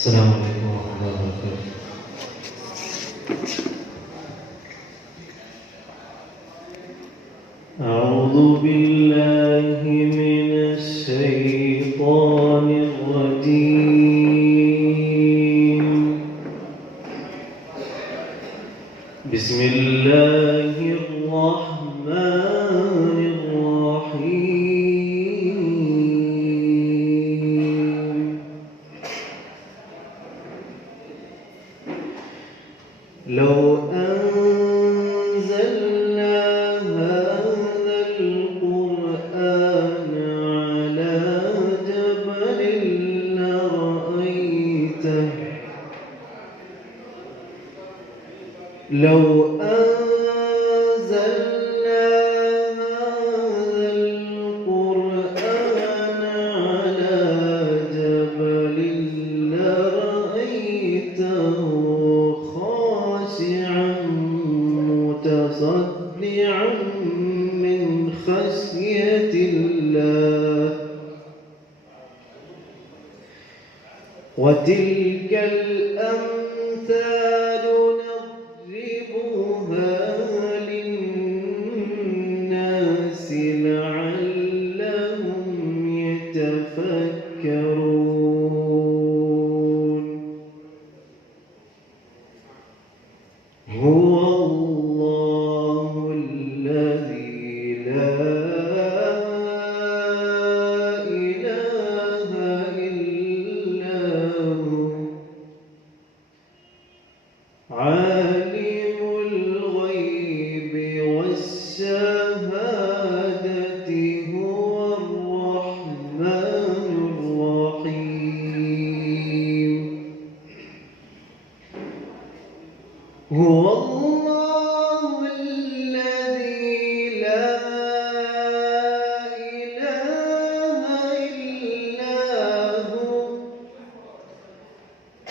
السلام عليكم ورحمة الله وبركاته. أعوذ بالله من الشيطان الرجيم. بسم الله الرحمن الرحيم. لو أنزلنا هذا القرآن على جبل لرأيته لو أنزلنا هذا القرآن على جبل لرأيته خاشعا متصدعا من خشية الله. وتلك الأمثال نضربها للناس لعلهم يتفكرون. هو الله الذي لا إله إلا هو عالم الغيب والشهادة هو الرحمن الرحيم. هو الله الذي لا إله إلا هو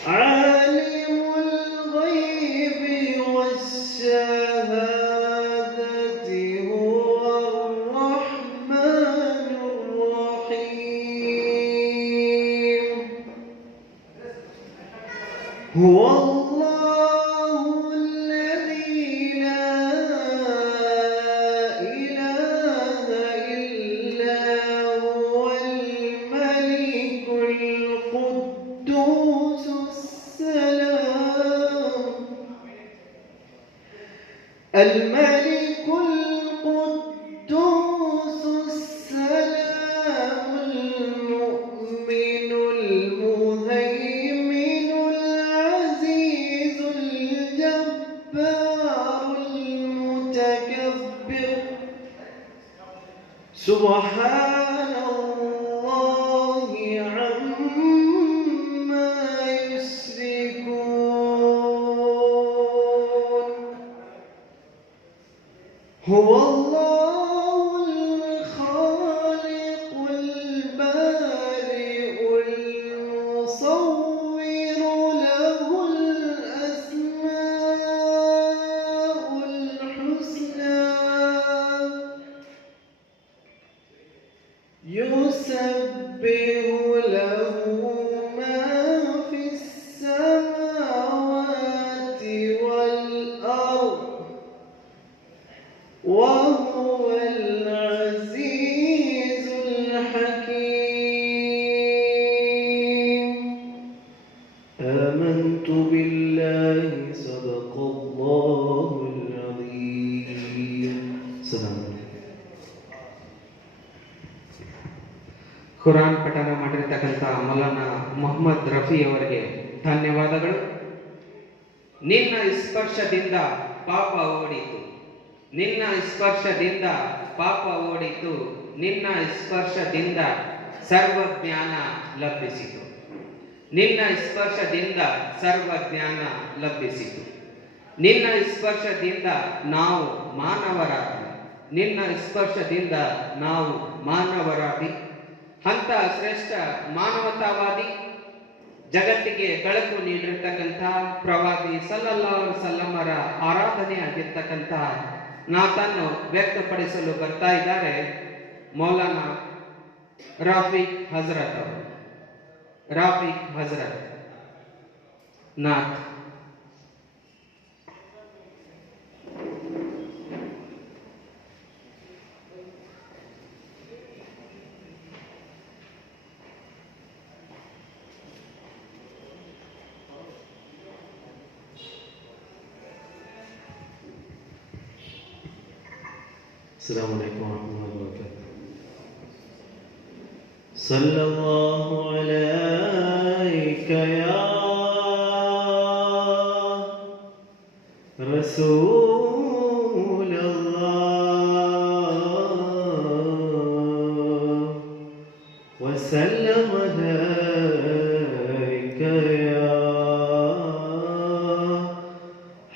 عالم الغيب والشهادة هو الرحمن الرحيم. هو الله الذي لا إله إلا هو الملك القدوس السلام الملك القدوس السلام المؤمن المهيمن العزيز الجبار المتكبر. سبحان الله عما يشركون. هو الله الخالق البارئ المصور له الأسماء الحسنى يسبح له ما في السماوات والأرض وهو العزيز الحكيم. آمنت بالله صدق الله العظيم. سلام. ಖುರಾನ್ ಪಠಣ ಮಾಡಿರ್ತಕ್ಕಂಥ ಮೌಲಾನಾ ಮೊಹಮ್ಮದ್ ರಫಿ ಅವರಿಗೆ ಧನ್ಯವಾದಗಳು. ನಿನ್ನ ಸ್ಪರ್ಶದಿಂದ ಪಾಪ ಓಡಿತು, ನಿನ್ನ ಸ್ಪರ್ಶದಿಂದ ಪಾಪ ಓಡಿತು, ನಿನ್ನ ಸ್ಪರ್ಶದಿಂದ ಸರ್ವಜ್ಞಾನ ಲಭಿಸಿತು, ನಿನ್ನ ಸ್ಪರ್ಶದಿಂದ ಸರ್ವಜ್ಞಾನ ಲಭಿಸಿತು, ನಿನ್ನ ಸ್ಪರ್ಶದಿಂದ ನಾವು ಮಾನವರಾದಿ, ನಿನ್ನ ಸ್ಪರ್ಶದಿಂದ ನಾವು ಮಾನವರಾದಿ ಅಂತ ಶ್ರೇಷ್ಠ ಮಾನವತಾವಾದಿ ಜಗತ್ತಿಗೆ ಬೆಳಕು ನೀಡಿರ್ತಕ್ಕಂಥ ಪ್ರವಾದಿ ಸಲ್ಲಲ್ಲಾಹು ಅಲೈಹಿ ವಸಲ್ಲಮರ ಆರಾಧನೆ ಆಗಿರ್ತಕ್ಕಂಥ ನಾತನ್ನು ವ್ಯಕ್ತಪಡಿಸಲು ಬರ್ತಾ ಇದ್ದಾರೆ ಮೌಲಾನಾ ರಾಫಿಕ್ ಹಜರತ್ ಅವರು. ರಾಫಿಕ್ ಹಜರತ್ नाथ। السلام عليكم ورحمة الله وبركاته. صلى الله عليك يا رسول الله وسلم عليك يا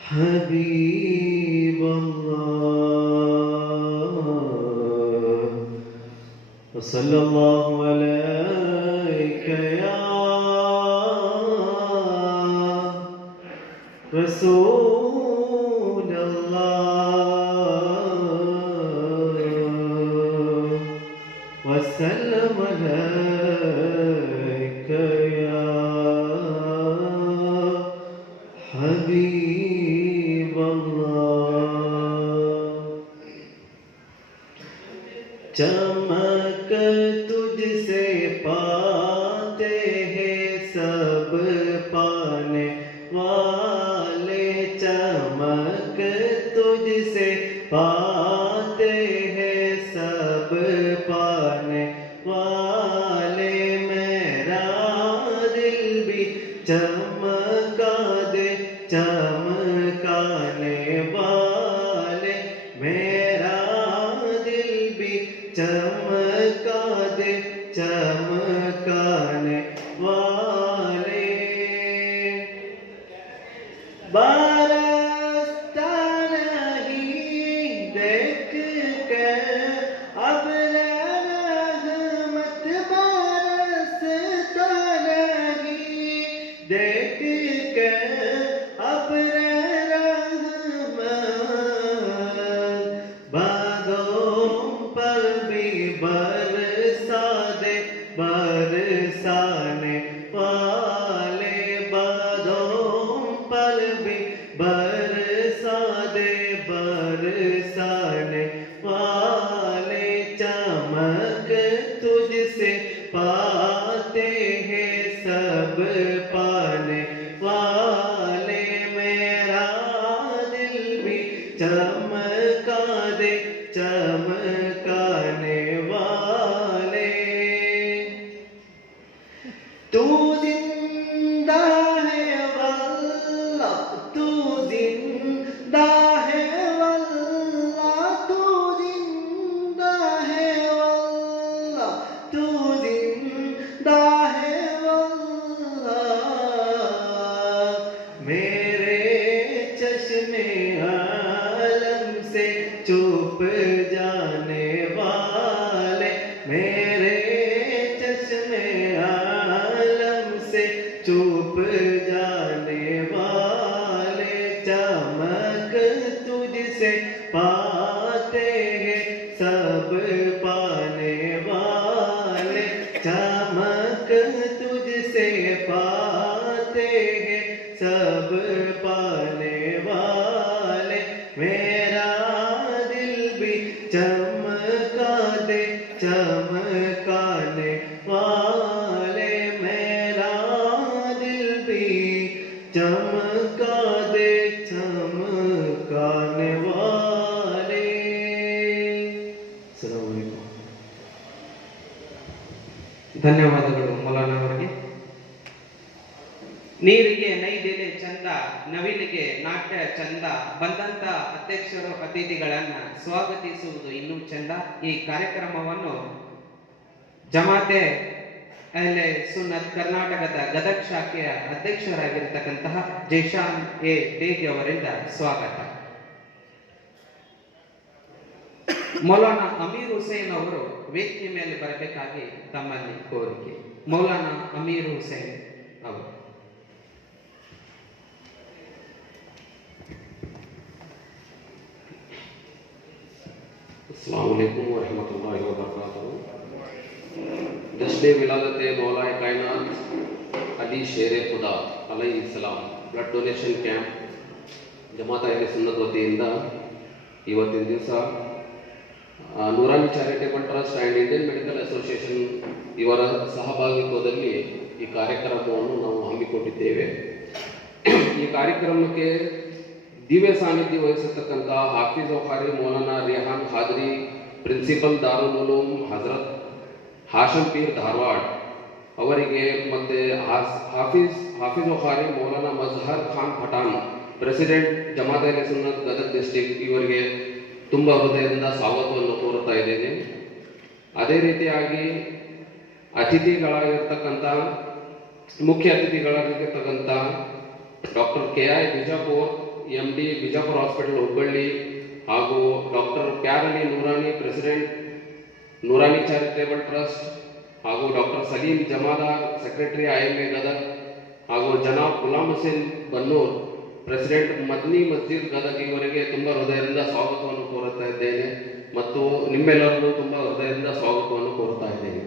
حبيب الله وصلى الله عليك يا رسول الله وسلم عليك يا حبيب الله چمک تجھ سے پاتے ہیں سب پانے والے چمک تجھ سے پاتے ہیں سب پانے والے میرا دل بھی چمکا دے چمکانے والے میرا دل بھی چمکا دے چمکانے والے برستا نہیں دیکھ کے اب رحمت برستا نہیں دیکھ کے اب بادوں پر بھی برسا دے برسانے والے بادوں پر بھی برسا دے برسانے والے چمک تجھ سے پاتے ہیں سب پانے والے میرا دل بھی چمکا دے چمکانے والے تو زندہ ہے واللہ تو زندہ ہے واللہ تو زندہ ہے واللہ تو زندہ ہے واللہ میرے چشم عالم سے چھپ جانے والے میرے چشم عالم سے چھپ جانے والے چمک تجھ سے پاتے ہیں سب پانے والے چمک تجھ سے پاتے ہیں سب پانے والے میرا دل بھی چمکا دے چمکانے والے میرا دل بھی چمکا دے چمکانے والے. السلام علیکم. ಧನ್ಯವಾದಗಳು ಮೌಲಾನಾ ಅವರಿಗೆ. ನೀರಿಗೆ ನೈದೆಲೆ ಚಂದ ನವಿಲಿಗೆ ನಾಟ್ಯ ಚಂದ ಬಂದಂತ ಅಧ್ಯಕ್ಷರು ಅತಿಥಿಗಳನ್ನ ಸ್ವಾಗತಿಸುವುದು ಇನ್ನೂ ಚಂದ. ಈ ಕಾರ್ಯಕ್ರಮವನ್ನು ಜಮಾತೆ ಅಹ್ಲೆ ಸುನ್ನತ್ ಕರ್ನಾಟಕದ ಗದಗ ಶಾಖೆಯ ಅಧ್ಯಕ್ಷರಾಗಿರತಕ್ಕಂತಹ ಜೈಶಾನ್ ಎ ಡೇಗಿ ಅವರಿಂದ ಸ್ವಾಗತ. ಮೌಲಾನಾ ಅಮೀರ್ ಹುಸೇನ್ ಅವರು ವೇದಿಕೆ ಮೇಲೆ ಬರಬೇಕಾಗಿ ತಮ್ಮಲ್ಲಿ ಕೋರಿಕೆ. ಮೌಲಾನಾ ಅಮೀರ್ ಹುಸೇನ್ ಅವರು. अस्सलाम वालेकुम वरहमतुल्लाहि वबरकातुहू. जश्न विलादत मौलाए कायनात अली शेर खुदा अलैहिस्सलाम blood donation camp Jamaat Ahle ಸುನ್ನತ್ ವತಿಯಿಂದ ಇವತ್ತಿನ ದಿವಸ Noorani charitable trust and Indian medical association ಇವರ ಸಹಭಾಗಿತ್ವದಲ್ಲಿ ಈ ಕಾರ್ಯಕ್ರಮವನ್ನು ನಾವು ಹಮ್ಮಿಕೊಂಡಿದ್ದೇವೆ. ಈ ಕಾರ್ಯಕ್ರಮಕ್ಕೆ ದಿವ್ಯ ಸಾನ್ನಿಧ್ಯ ವಹಿಸಿರ್ತಕ್ಕಂಥ ಹಾಫೀಜ್ ವಖಾರಿ ಮೌಲಾನಾ ರಿಹಾನ್ ಖಾದ್ರಿ, ಪ್ರಿನ್ಸಿಪಲ್ ದಾರುಲ್ ಉಲೂಮ್ ಹಜರತ್ ಹಾಶಮ್ ಪೀರ್ ಧಾರವಾಡ ಅವರಿಗೆ, ಮತ್ತು ಹಾಫೀಜ್ ವಖಾರಿ ಮೌಲಾನಾ ಮಜ್ಹರ್ ಖಾನ್ ಪಠಾಣ್, ಪ್ರೆಸಿಡೆಂಟ್ ಜಮಾತ್ ಅಹ್ಲೆ ಸುನ್ನತ್ ಗದಗ ಡಿಸ್ಟ್ರಿಕ್ಟ್, ಇವರಿಗೆ ತುಂಬ ಹೃದಯದಿಂದ ಸ್ವಾಗತವನ್ನು ಕೋರುತ್ತಾ ಇದ್ದೇನೆ. ಅದೇ ರೀತಿಯಾಗಿ ಮುಖ್ಯ ಅತಿಥಿಗಳಾಗಿರ್ತಕ್ಕಂಥ doctor KI Bijapur, MD Bijapur hospital Hubballi, ಹಾಗೂ doctor Pyarali Noorani, president Noorani charitable trust, ಹಾಗೂ doctor Saleem Jamadar, secretary IMA Gadag, ಹಾಗೂ ಜನಾಬ್ ಗುಲಾಮ್ ಹುಸೇನ್ ಬನ್ನೂರ್, ಪ್ರೆಸಿಡೆಂಟ್ ಮದ್ನಿ ಮಸ್ಜಿದ್ ಗದಗ, ಇವರಿಗೆ ತುಂಬ ಹೃದಯದಿಂದ ಸ್ವಾಗತವನ್ನು ಕೋರುತ್ತಾ ಇದ್ದೇನೆ ಮತ್ತು ನಿಮ್ಮೆಲ್ಲರಿಗೂ ತುಂಬ ಹೃದಯದಿಂದ ಸ್ವಾಗತವನ್ನು ಕೋರುತ್ತಾ ಇದ್ದೇನೆ.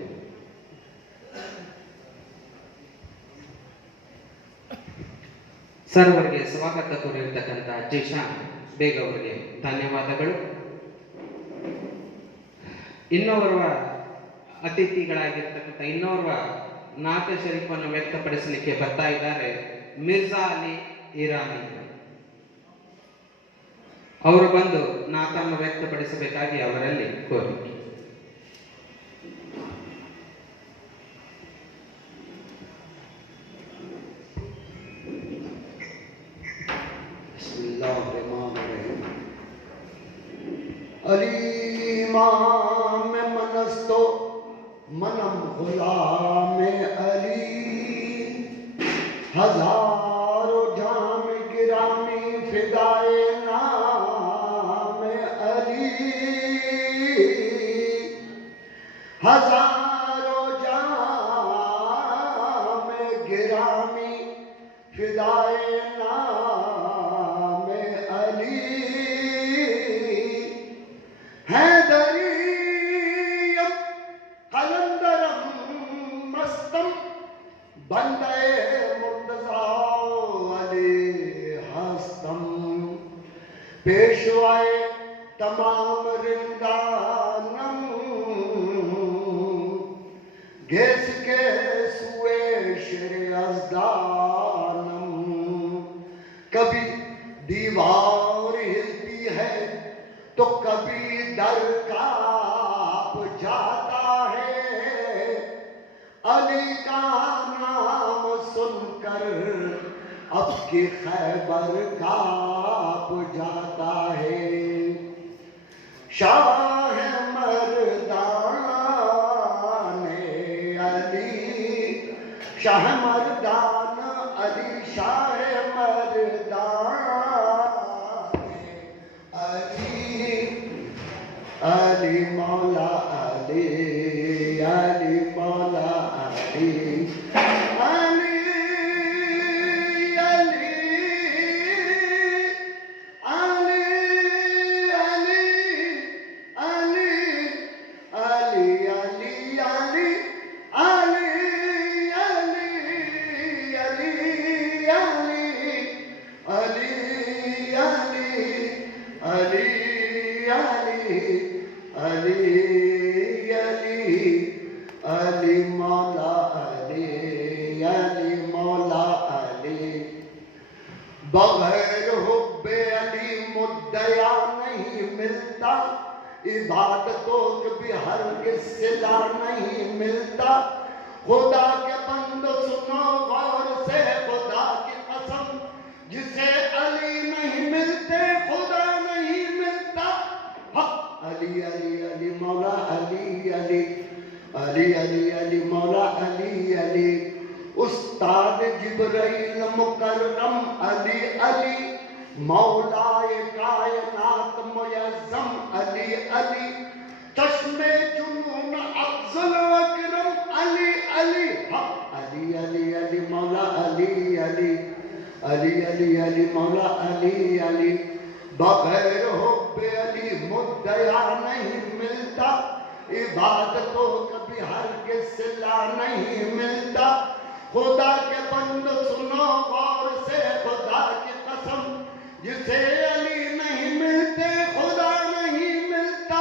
ಸರ್ ಅವರಿಗೆ ಸ್ವಾಗತ ಕೋರಿರ್ತಕ್ಕಂಥ ಜಿಶಾನ್ ಬೇಗ್ ಅವರಿಗೆ ಧನ್ಯವಾದಗಳು. ಇನ್ನೋರ್ವ ಅತಿಥಿಗಳಾಗಿರ್ತಕ್ಕಂಥ ಇನ್ನೋರ್ವ ನಾತ ಶರೀಫನ್ನು ವ್ಯಕ್ತಪಡಿಸಲಿಕ್ಕೆ ಬರ್ತಾ ಇದ್ದಾರೆ ಮಿರ್ಜಾ ಅಲಿ ಇರಾನಿ. ಅವರು ಬಂದು ನಾತನ್ನು ವ್ಯಕ್ತಪಡಿಸಬೇಕಾಗಿ ಅವರಲ್ಲಿ ಕೋರಿಕೆ. अलीमाम मनस्तो मनम गुलाम अली, हजारों जाम गिरामी फिदाए नाम अली, हजारों जाम गिरामी फिदाए नाम अली, हैदरीयम कलंदरम मस्तम बंदे मुर्तजा अली हस्तम, पेशवाए तमाम रिंदानम घेस के सुए शेर अज़दानम, कभी दीवार हिलती है तो कभी डर कांप जाता है, अली का नाम सुनकर अब की खैबर कांप जाता है, शाह मर्दान अली, शाह मर्दान अली, शाह मर्दान अली मौला अली, अली मौला अली, अली अली अली अली अली अली अली अली अली अली अली अली अली अली अली अली मौला अली, अली मौला अली, बगैर हुब्बे अली मुद्दया नहीं मिलता, इबादतों के भी हरगिज़ सिला नहीं मिलता, खुदा के बंदो सुनो गौर से, खुदा की कसम जिसे अली नहीं मिलते खुदा नहीं मिलता, अली अली अली मौला अली, अली अली अली अली मौला अली, अली उस्ताद जिब्राइल मुकर्रम अली, अली मौलाए कायनात मुयज्जम अली, अली चश्मे जुनून अफजल अकरम अली, अली अली अली अली मौला अली, अली अली अली अली मौला अली, अली बगैर हुब्बे अली मुद्दया नहीं मिलता, इबादतों कभी हरगिज़ सिला नहीं मिलता, खुदा के बंदो सुनो गौर से खुदा की कसम, जिसे अली नहीं मिलते खुदा नहीं मिलता।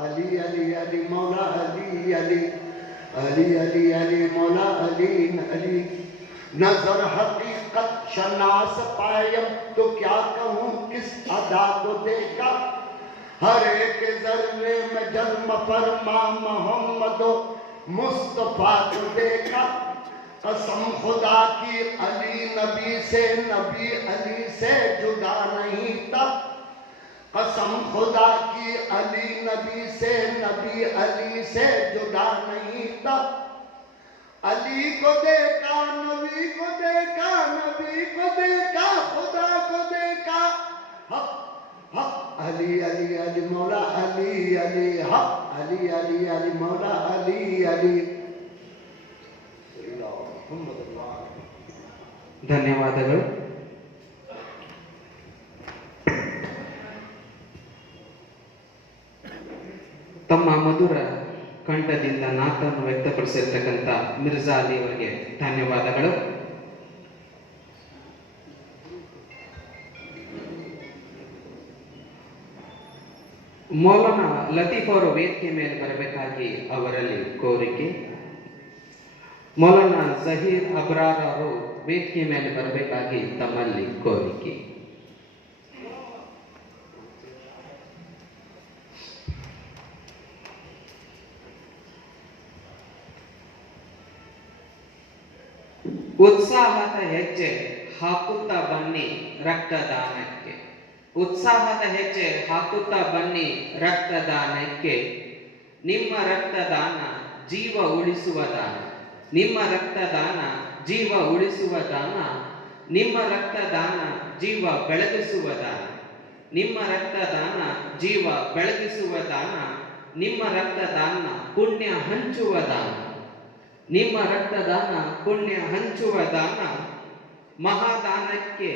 अली अली अली मौला अली अली अली अली अली मौला अली अली। नजर हकीकत शनास पायम तो क्या कहूँ किस अदा को देखा, हर एक जर्रे में जन्म फरमा मोहम्मद मुस्तफा को देखा। कसम खुदा की अली नबी से, नबी अली से जुदा नहीं था। कसम खुदा की अली नबी से, नबी अली से जुदा नहीं था। अली को देखा, नबी को देखा, नबी को देखा, खुदा को देखा। हक हक अली अली अली मौला अली अली, हक अली अली अली मौला अली अली। ಧನ್ಯವಾದಗಳು. ತಮ್ಮ ಮಧುರ ಕಂಠದಿಂದ ನಾಟನ್ನು ವ್ಯಕ್ತಪಡಿಸಿರ್ತಕ್ಕಂಥ ಮಿರ್ಜಾ ಅಲಿ ಅವರಿಗೆ ಧನ್ಯವಾದಗಳು. ಮೌಲಾನಾ ಲತೀಫ್ ಅವರು ವೇದಿಕೆ ಮೇಲೆ ಬರಬೇಕಾಗಿ ಅವರಲ್ಲಿ ಕೋರಿಕೆ. ಮೌಲಾನಾ ಜಹೀರ್ ಅಬ್ರಾರ್ ಅವರು ವೇದಿಕೆ ಮೇಲೆ ಬರಬೇಕಾಗಿ ತಮ್ಮಲ್ಲಿ ಕೋರಿಕೆ. ಉತ್ಸಾಹದ ಹೆಜ್ಜೆ ಹಾಕುತ್ತಾ ಬನ್ನಿ ರಕ್ತದಾನಕ್ಕೆ. ಉತ್ಸಾಹದ ಹೆಜ್ಜೆ ಹಾಕುತ್ತಾ ಬನ್ನಿ ರಕ್ತದಾನಕ್ಕೆ. ನಿಮ್ಮ ರಕ್ತದಾನ ಜೀವ ಉಳಿಸುವ ದಾನ. ನಿಮ್ಮ ರಕ್ತದಾನ ಜೀವ ಉಳಿಸುವ ದಾನ. ನಿಮ್ಮ ರಕ್ತದಾನ ಜೀವ ಬೆಳಗಿಸುವ ದಾನ. ನಿಮ್ಮ ರಕ್ತದಾನ ಜೀವ ಬೆಳಗಿಸುವ ದಾನ. ನಿಮ್ಮ ರಕ್ತದಾನ ಪುಣ್ಯ ಹಂಚುವ ದಾನ. ನಿಮ್ಮ ರಕ್ತದಾನ ಪುಣ್ಯ ಹಂಚುವ ದಾನ. ಮಹಾದಾನಕ್ಕೆ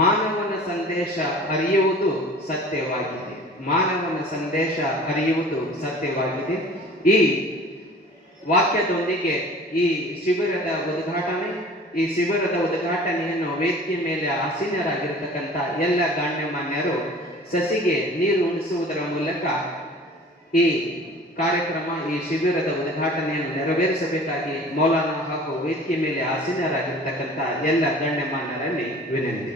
ಮಾನವನ ಸಂದೇಶ ಅರಿಯುವುದು ಸತ್ಯವಾಗಿದೆ. ಮಾನವನ ಸಂದೇಶ ಅರಿಯುವುದು ಸತ್ಯವಾಗಿದೆ. ಈ ವಾಕ್ಯದೊಂದಿಗೆ ಈ ಶಿಬಿರದ ಉದ್ಘಾಟನೆಯನ್ನು ವೇದಿಕೆ ಮೇಲೆ ಆಸೀನರಾಗಿರ್ತಕ್ಕಂಥ ಎಲ್ಲ ಗಣ್ಯಮಾನ್ಯರು ಸಸಿಗೆ ನೀರು ಉಣಿಸುವುದರ ಮೂಲಕ ಈ ಕಾರ್ಯಕ್ರಮ, ಈ ಶಿಬಿರದ ಉದ್ಘಾಟನೆಯನ್ನು ನೆರವೇರಿಸಬೇಕಾಗಿ ಮೌಲಾನಾ ಹಾಗೂ ವೇದಿಕೆ ಮೇಲೆ ಆಸೀನರಾಗಿರ್ತಕ್ಕಂಥ ಎಲ್ಲ ಗಣ್ಯಮಾನ್ಯರಲ್ಲಿ ವಿನಂತಿ.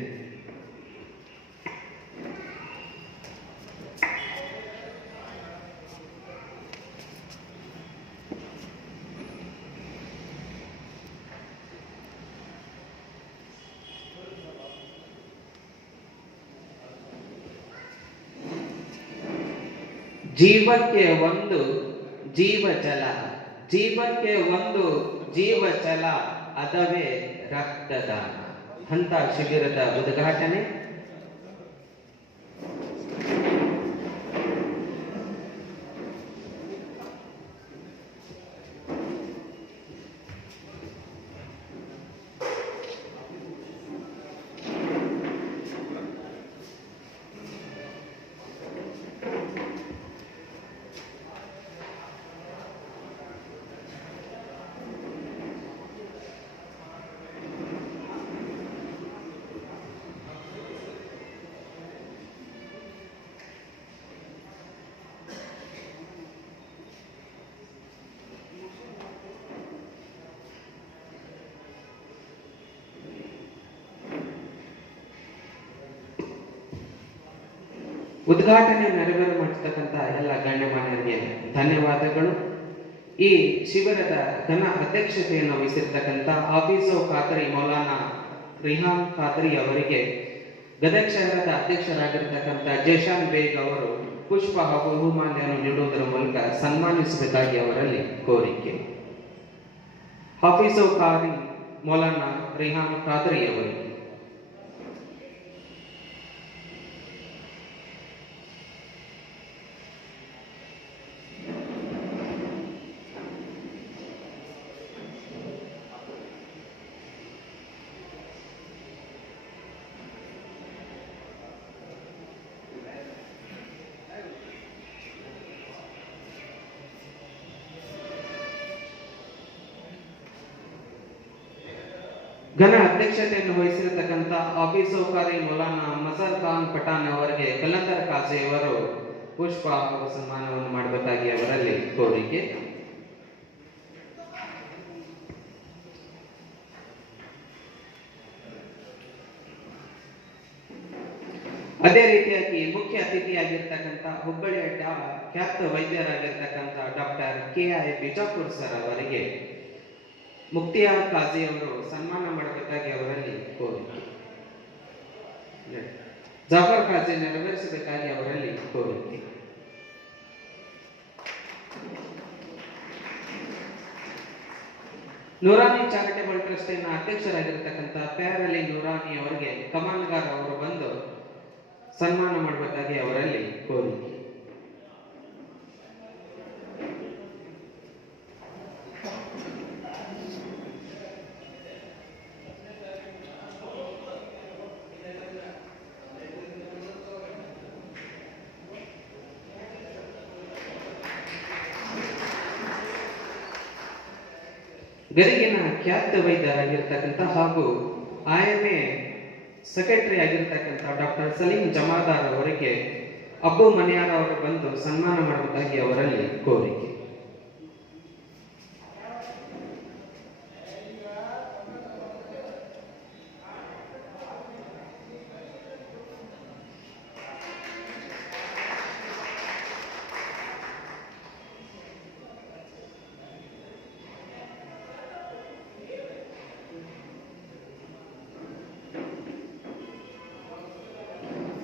ಜೀವಕ್ಕೆ ಒಂದು ಜೀವಜಲ, ಜೀವಕ್ಕೆ ಒಂದು ಜೀವಜಲ, ಅದವೇ ರಕ್ತದಾನ ಅಂತ ಶಿಬಿರದ ಉದ್ಘಾಟನೆ. ಉದ್ಘಾಟನೆ ನೆರವೇರು ಮಾಡಿರ್ತಕ್ಕಂಥ ಎಲ್ಲ ಗಣ್ಯಮಾನ್ಯರಿಗೆ ಧನ್ಯವಾದಗಳು. ಈ ಶಿಬಿರದ ಘನ ಅಧ್ಯಕ್ಷತೆಯನ್ನು ವಹಿಸಿರ್ತಕ್ಕಂಥ ಆಫೀಸು ಖಾದ್ರಿ ಮೌಲಾನಾ ರಿಹಾನ್ ಖಾದ್ರಿ ಅವರಿಗೆ ಗದಗ ಶಹರದ ಅಧ್ಯಕ್ಷರಾಗಿರ್ತಕ್ಕಂಥ ಜೇಶಾನ್ ಬೇಗ್ ಅವರು ಪುಷ್ಪ ಹಾಗೂ ಹೂಮಾಲೆಯನ್ನು ನೀಡುವುದರ ಮೂಲಕ ಸನ್ಮಾನಿಸಬೇಕಾಗಿ ಅವರಲ್ಲಿ ಕೋರಿಕೆ. ಆಫೀಸು ಖಾದ್ರಿ ಮೌಲಾನಾ ರಿಹಾನ್ ಖಾದ್ರಿ ಅವರಿಗೆ. ಘನ ಅಧ್ಯಕ್ಷತೆಯನ್ನು ವಹಿಸಿರತಕ್ಕಂಥ ಆಫೀಸೋಕಾರಿ ಮೌಲಾನಾ ಮಜರ್ ಖಾನ್ ಪಠಾಣ್ ಅವರಿಗೆ ಕಲಂದರ್ ಕಾಜಿ ಅವರು ಪುಷ್ಪ ಹಾಗೂ ಸನ್ಮಾನವನ್ನು ಮಾಡಬೇಕಾಗಿ ಅವರಲ್ಲಿ ಕೋರಿಕೆ. ಅದೇ ರೀತಿಯಾಗಿ ಮುಖ್ಯ ಅತಿಥಿಯಾಗಿರ್ತಕ್ಕಂಥ ಹುಬ್ಬಳ್ಳಿಯ ಖ್ಯಾತ ವೈದ್ಯರಾಗಿರ್ತಕ್ಕಂಥ ಡಾಕ್ಟರ್ KI ಬಿಜಾಪುರ್ ಸರ್ ಅವರಿಗೆ ಮುಕ್ತಿಯಾರ್ ಕಾಜಿ ಅವರು ಸನ್ಮಾನ ಮಾಡಬೇಕಾಗಿ ಅವರಲ್ಲಿ ಕೋರಿಕೆ. ಜಾಫರ್ ಕಾಜಿ ನೆರವೇರಿಸಬೇಕಾಗಿ ಅವರಲ್ಲಿ ಕೋರಿಕೆ. ನೂರಾನಿ ಚಾರಿಟೇಬಲ್ ಟ್ರಸ್ಟಿನ ಅಧ್ಯಕ್ಷರಾಗಿರ್ತಕ್ಕಂಥ ಪ್ಯಾರ್ ಅಲಿ ನೂರಾನಿ ಅವರಿಗೆ ಕಮಾನ್ಗಾರ್ ಅವರು ಬಂದು ಸನ್ಮಾನ ಮಾಡಬೇಕಾಗಿ ಅವರಲ್ಲಿ ಕೋರಿಕೆ. ಗದಗಿನ ಖ್ಯಾತ ವೈದ್ಯರಾಗಿರ್ತಕ್ಕಂಥ ಹಾಗೂ IMA ಸೆಕ್ರೆಟರಿ ಆಗಿರ್ತಕ್ಕಂಥ ಡಾಕ್ಟರ್ ಸಲೀಂ ಜಮಾದಾರ್ ಅವರಿಗೆ ಅಬ್ಬು ಮನೆಯಾರ್ ಅವರು ಬಂದು ಸನ್ಮಾನ ಮಾಡಬೇಕಾಗಿ ಅವರಲ್ಲಿ ಕೋರಿಕೆ.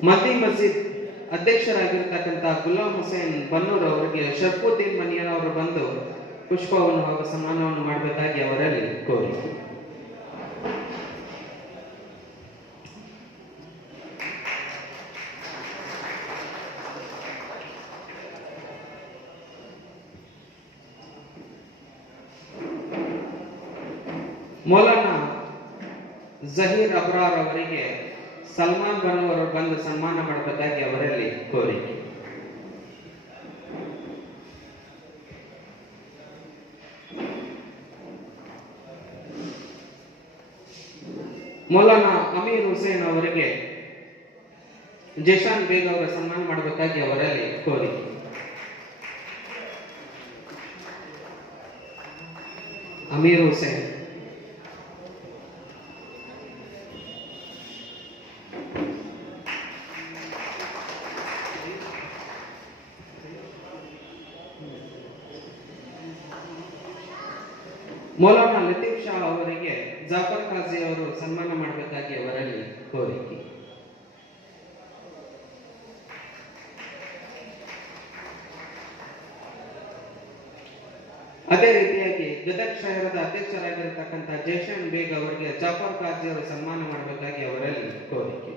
ಮದ್ದಿ ಮಸ್ಜಿದ್ ಅಧ್ಯಕ್ಷರಾಗಿರ್ತಕ್ಕಂಥ ಗುಲಾಂ ಹುಸೇನ್ ಬನ್ನೂರ್ ಅವರಿಗೆ ಶರ್ಫುದ್ದೀನ್ ಮನಿಯರ್ ಅವರು ಬಂದು ಪುಷ್ಪವನ್ನು ಹಾಗೂ ಸನ್ಮಾನವನ್ನು ಮಾಡಬೇಕಾಗಿ ಅವರಲ್ಲಿ ಕೋರಿಕೆ. ಮೌಲಾನಾ ಜಹೀರ್ ಅಬ್ರಾರ್ ಅವರಿಗೆ ಸಲ್ಮಾನ್ ಬನು ಅವರು ಬಂದು ಸನ್ಮಾನ ಮಾಡಬೇಕಾಗಿ ಅವರಲ್ಲಿ ಕೋರಿಕೆ. ಮೌಲಾನಾ ಅಮೀರ್ ಹುಸೇನ್ ಅವರಿಗೆ ಜೇಶಾನ್ ಬೇಗ್ ಅವರ ಸನ್ಮಾನ ಮಾಡಬೇಕಾಗಿ ಅವರಲ್ಲಿ ಕೋರಿಕೆ. ಅಮೀರ್ ಹುಸೇನ್ ಮೌಲಾನಾ ಲತೀಫ್ ಶಾ ಅವರಿಗೆ ಜಾಫರ್ ಕಾಜಿ ಅವರು ಸನ್ಮಾನ ಮಾಡಬೇಕಾಗಿ ಅವರಲ್ಲಿ ಕೋರಿಕೆ. ಅದೇ ರೀತಿಯಾಗಿ ಗದಗ್ ಶಹರದ ಅಧ್ಯಕ್ಷರಾಗಿರತಕ್ಕಂಥ ಜೇಶಾನ್ ಬೇಗ್ ಅವರಿಗೆ ಜಾಫರ್ ಕಾಜಿ ಅವರು ಸನ್ಮಾನ ಮಾಡಬೇಕಾಗಿ ಅವರಲ್ಲಿ ಕೋರಿಕೆ.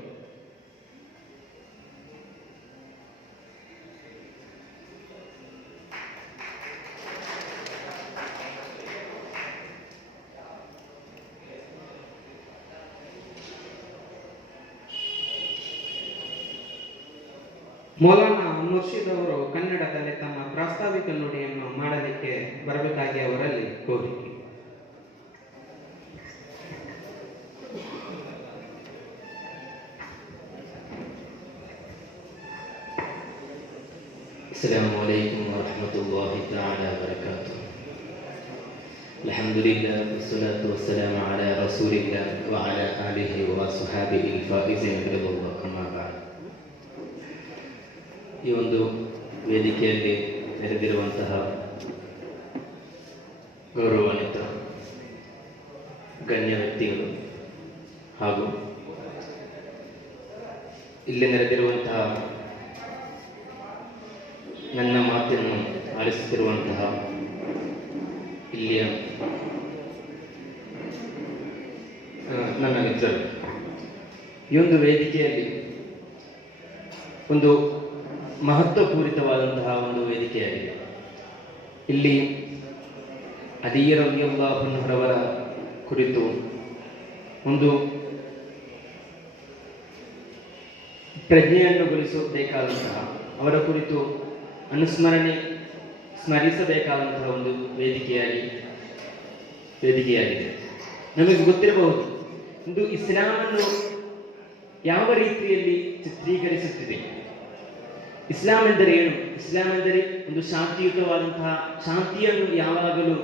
ಮೌಲಾನಾ ಮುರ್ಷಿದ್ ಅವರು ಕನ್ನಡದಲ್ಲಿ ತಮ್ಮ ಪ್ರಾಸ್ತಾವಿಕ ನುಡಿಯನ್ನು ಮಾಡಲಿಕ್ಕೆ ಬರಬೇಕಾಗಿ ಅವರಲ್ಲಿ ಕೋರಿಕೆ. السلام عليكم ورحمة الله تعالى وبركاته. الحمد لله والصلاة والسلام على رسول الله وعلى آله وصحبه الفائزين برضا الله. أما بعد, ಈ ಒಂದು ವೇದಿಕೆಯಲ್ಲಿ ನೆರೆದಿರುವಂತಹ ಗೌರವಾನ್ವಿತ ಗಣ್ಯ ವ್ಯಕ್ತಿಗಳು ಹಾಗೂ ಇಲ್ಲಿ ನೆರೆದಿರುವಂತಹ ನನ್ನ ಮಾತನ್ನು ಆಲಿಸುತ್ತಿರುವಂತಹ ಇಲ್ಲಿಯ ನನ್ನ ಮಿತ್ರರು, ಈ ಒಂದು ವೇದಿಕೆಯಲ್ಲಿ ಒಂದು ಮಹತ್ವಪೂರಿತವಾದಂತಹ ಒಂದು ವೇದಿಕೆಯಾಗಿದೆ. ಇಲ್ಲಿ ಅಲಿ ರಲಿಯಲ್ಲಾಹು ಅನ್ಹುರವರ ಕುರಿತು ಒಂದು ಪ್ರಜ್ಞೆಯನ್ನು ಗೊಳಿಸಬೇಕಾದಂತಹ, ಅವರ ಕುರಿತು ಸ್ಮರಿಸಬೇಕಾದಂತಹ ಒಂದು ವೇದಿಕೆಯಾಗಿದೆ. ನಮಗೆ ಗೊತ್ತಿರಬಹುದು, ಒಂದು ಇಸ್ಲಾಮನ್ನು ಯಾವ ರೀತಿಯಲ್ಲಿ ಚಿತ್ರೀಕರಿಸುತ್ತಿದೆ. ಇಸ್ಲಾಂ ಎಂದರೆ ಏನು? ಇಸ್ಲಾಂ ಎಂದರೆ ಒಂದು ಶಾಂತಿಯುತವಾದಂತಹ, ಶಾಂತಿಯನ್ನು ಯಾವಾಗಲೂ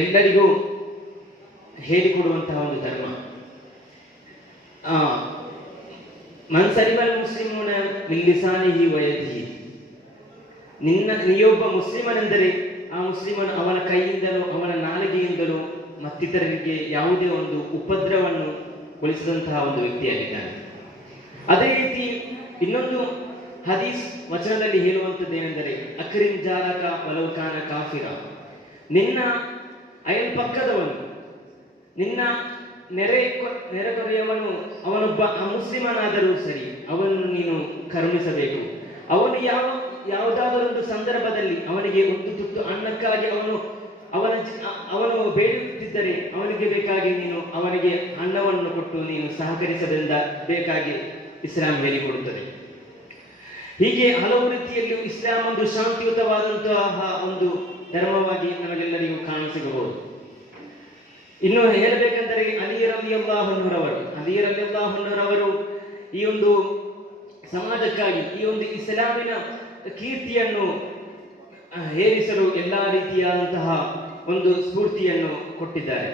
ಎಲ್ಲರಿಗೂ ಹೇಳಿಕೊಡುವಂತಹ ಒಂದು ಧರ್ಮ. ಮನ್ಸರಿಬಲ್ ಮುಸ್ಲಿಮೂನ ಮಿಲ್ಲಿಸಾನಿಹಿ ವಯದಿಹಿ, ನೀಯೊಬ್ಬ ಮುಸ್ಲಿಮನೆಂದರೆ ಆ ಮುಸ್ಲಿಮನು ಅವನ ಕೈಯಿಂದಲೂ ಅವನ ನಾಲಿಗೆಯಿಂದಲೂ ಮತ್ತಿತರರಿಗೆ ಯಾವುದೇ ಒಂದು ಉಪದ್ರವನ್ನು ಗೊಳಿಸಿದಂತಹ ಒಂದು ವ್ಯಕ್ತಿಯಾಗಿದ್ದಾನೆ. ಅದೇ ರೀತಿ ಇನ್ನೊಂದು ಹದೀಸ್ ವಚನದಲ್ಲಿ ಹೇಳುವಂಥದ್ದೇನೆಂದರೆ ಅಕ್ರಿಮ್ ಜಾಲಕ ವಲೌಕಾನ ಕಾಫಿರ, ನಿನ್ನ ಅಯಲ್ಪಕ್ಕದವನು, ನಿನ್ನ ನೆರೆಹೊರೆಯವನು ಅವನೊಬ್ಬ ಅಮುಸ್ಲಿಮನಾದರೂ ಸರಿ, ಅವನನ್ನು ನೀನು ಕರುಣಿಸಬೇಕು. ಅವನು ಯಾವುದಾದರೊಂದು ಸಂದರ್ಭದಲ್ಲಿ ಅವನಿಗೆ ಒಂದು ತುತ್ತು ಅನ್ನಕ್ಕಾಗಿ ಅವನು ಬೇಡುತ್ತಿದ್ದರೆ ಅವನಿಗೆ ಬೇಕಾಗಿ ನೀನು ಅವನಿಗೆ ಅನ್ನವನ್ನು ಕೊಟ್ಟು ನೀನು ಸಹಕರಿಸದಿಂದ ಬೇಕಾಗಿ ಇಸ್ಲಾಂ ಹೇಳಿಕೊಡುತ್ತದೆ. ಹೀಗೆ ಹಲವು ರೀತಿಯಲ್ಲೂ ಇಸ್ಲಾಂ ಒಂದು ಶಾಂತಿಯುತವಾದಂತಹ ಒಂದು ಧರ್ಮವಾಗಿ ನಮಗೆಲ್ಲರಿಗೂ ಕಾಣಸಿಗಬಹುದು. ಇನ್ನು ಹೇಳಬೇಕೆಂದರೆ ಅಲಿ ರಲಿಯಲ್ಲಾಹು ಅನ್ಹುರವರು ಈ ಒಂದು ಸಮಾಜಕ್ಕಾಗಿ, ಈ ಒಂದು ಇಸ್ಲಾಮಿನ ಕೀರ್ತಿಯನ್ನು ಹೇರಿಸಲು ಎಲ್ಲ ರೀತಿಯಾದಂತಹ ಒಂದು ಸ್ಫೂರ್ತಿಯನ್ನು ಕೊಟ್ಟಿದ್ದಾರೆ.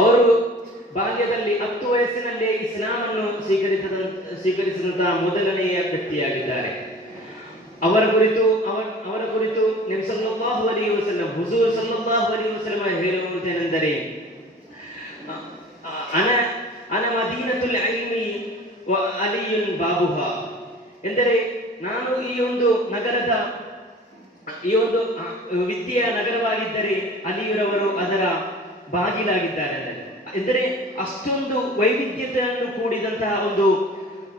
ಅವರು ಬಾಲ್ಯದಲ್ಲಿ 10 ವಯಸ್ಸಿನಲ್ಲೇ ಇಸ್ಲಾಮನ್ನು ಸ್ವೀಕರಿಸಿದಂತಹ ಮೊದಲನೆಯ ವ್ಯಕ್ತಿಯಾಗಿದ್ದಾರೆ. ಅವರ ಕುರಿತು ನಬಿ ಸಲ್ಲಲ್ಲಾಹು ಅಲೈಹಿ ವಸಲ್ಲಂ, ಹುಜೂರ್ ಸಲ್ಲಲ್ಲಾಹು ಅಲೈಹಿ ವಸಲ್ಲಂ ಹೇಳುವುದೇನೆಂದರೆ ಅನ ಮದೀನತುಲ್ ಇಲ್ಮಿ ವ ಅಲಿಯುನ್ ಬಾಬುಹಾ, ಎಂದರೆ ನಾನು ಈ ಒಂದು ವಿದ್ಯೆಯ ನಗರವಾಗಿದ್ದರೆ ಅಲಿಯುರವರು ಅದರ ಬಾಗಿಲಾಗಿದ್ದಾರೆ. ಎಂದರೆ ಅಷ್ಟೊಂದು ವೈವಿಧ್ಯತೆಯನ್ನು ಕೂಡಿದಂತಹ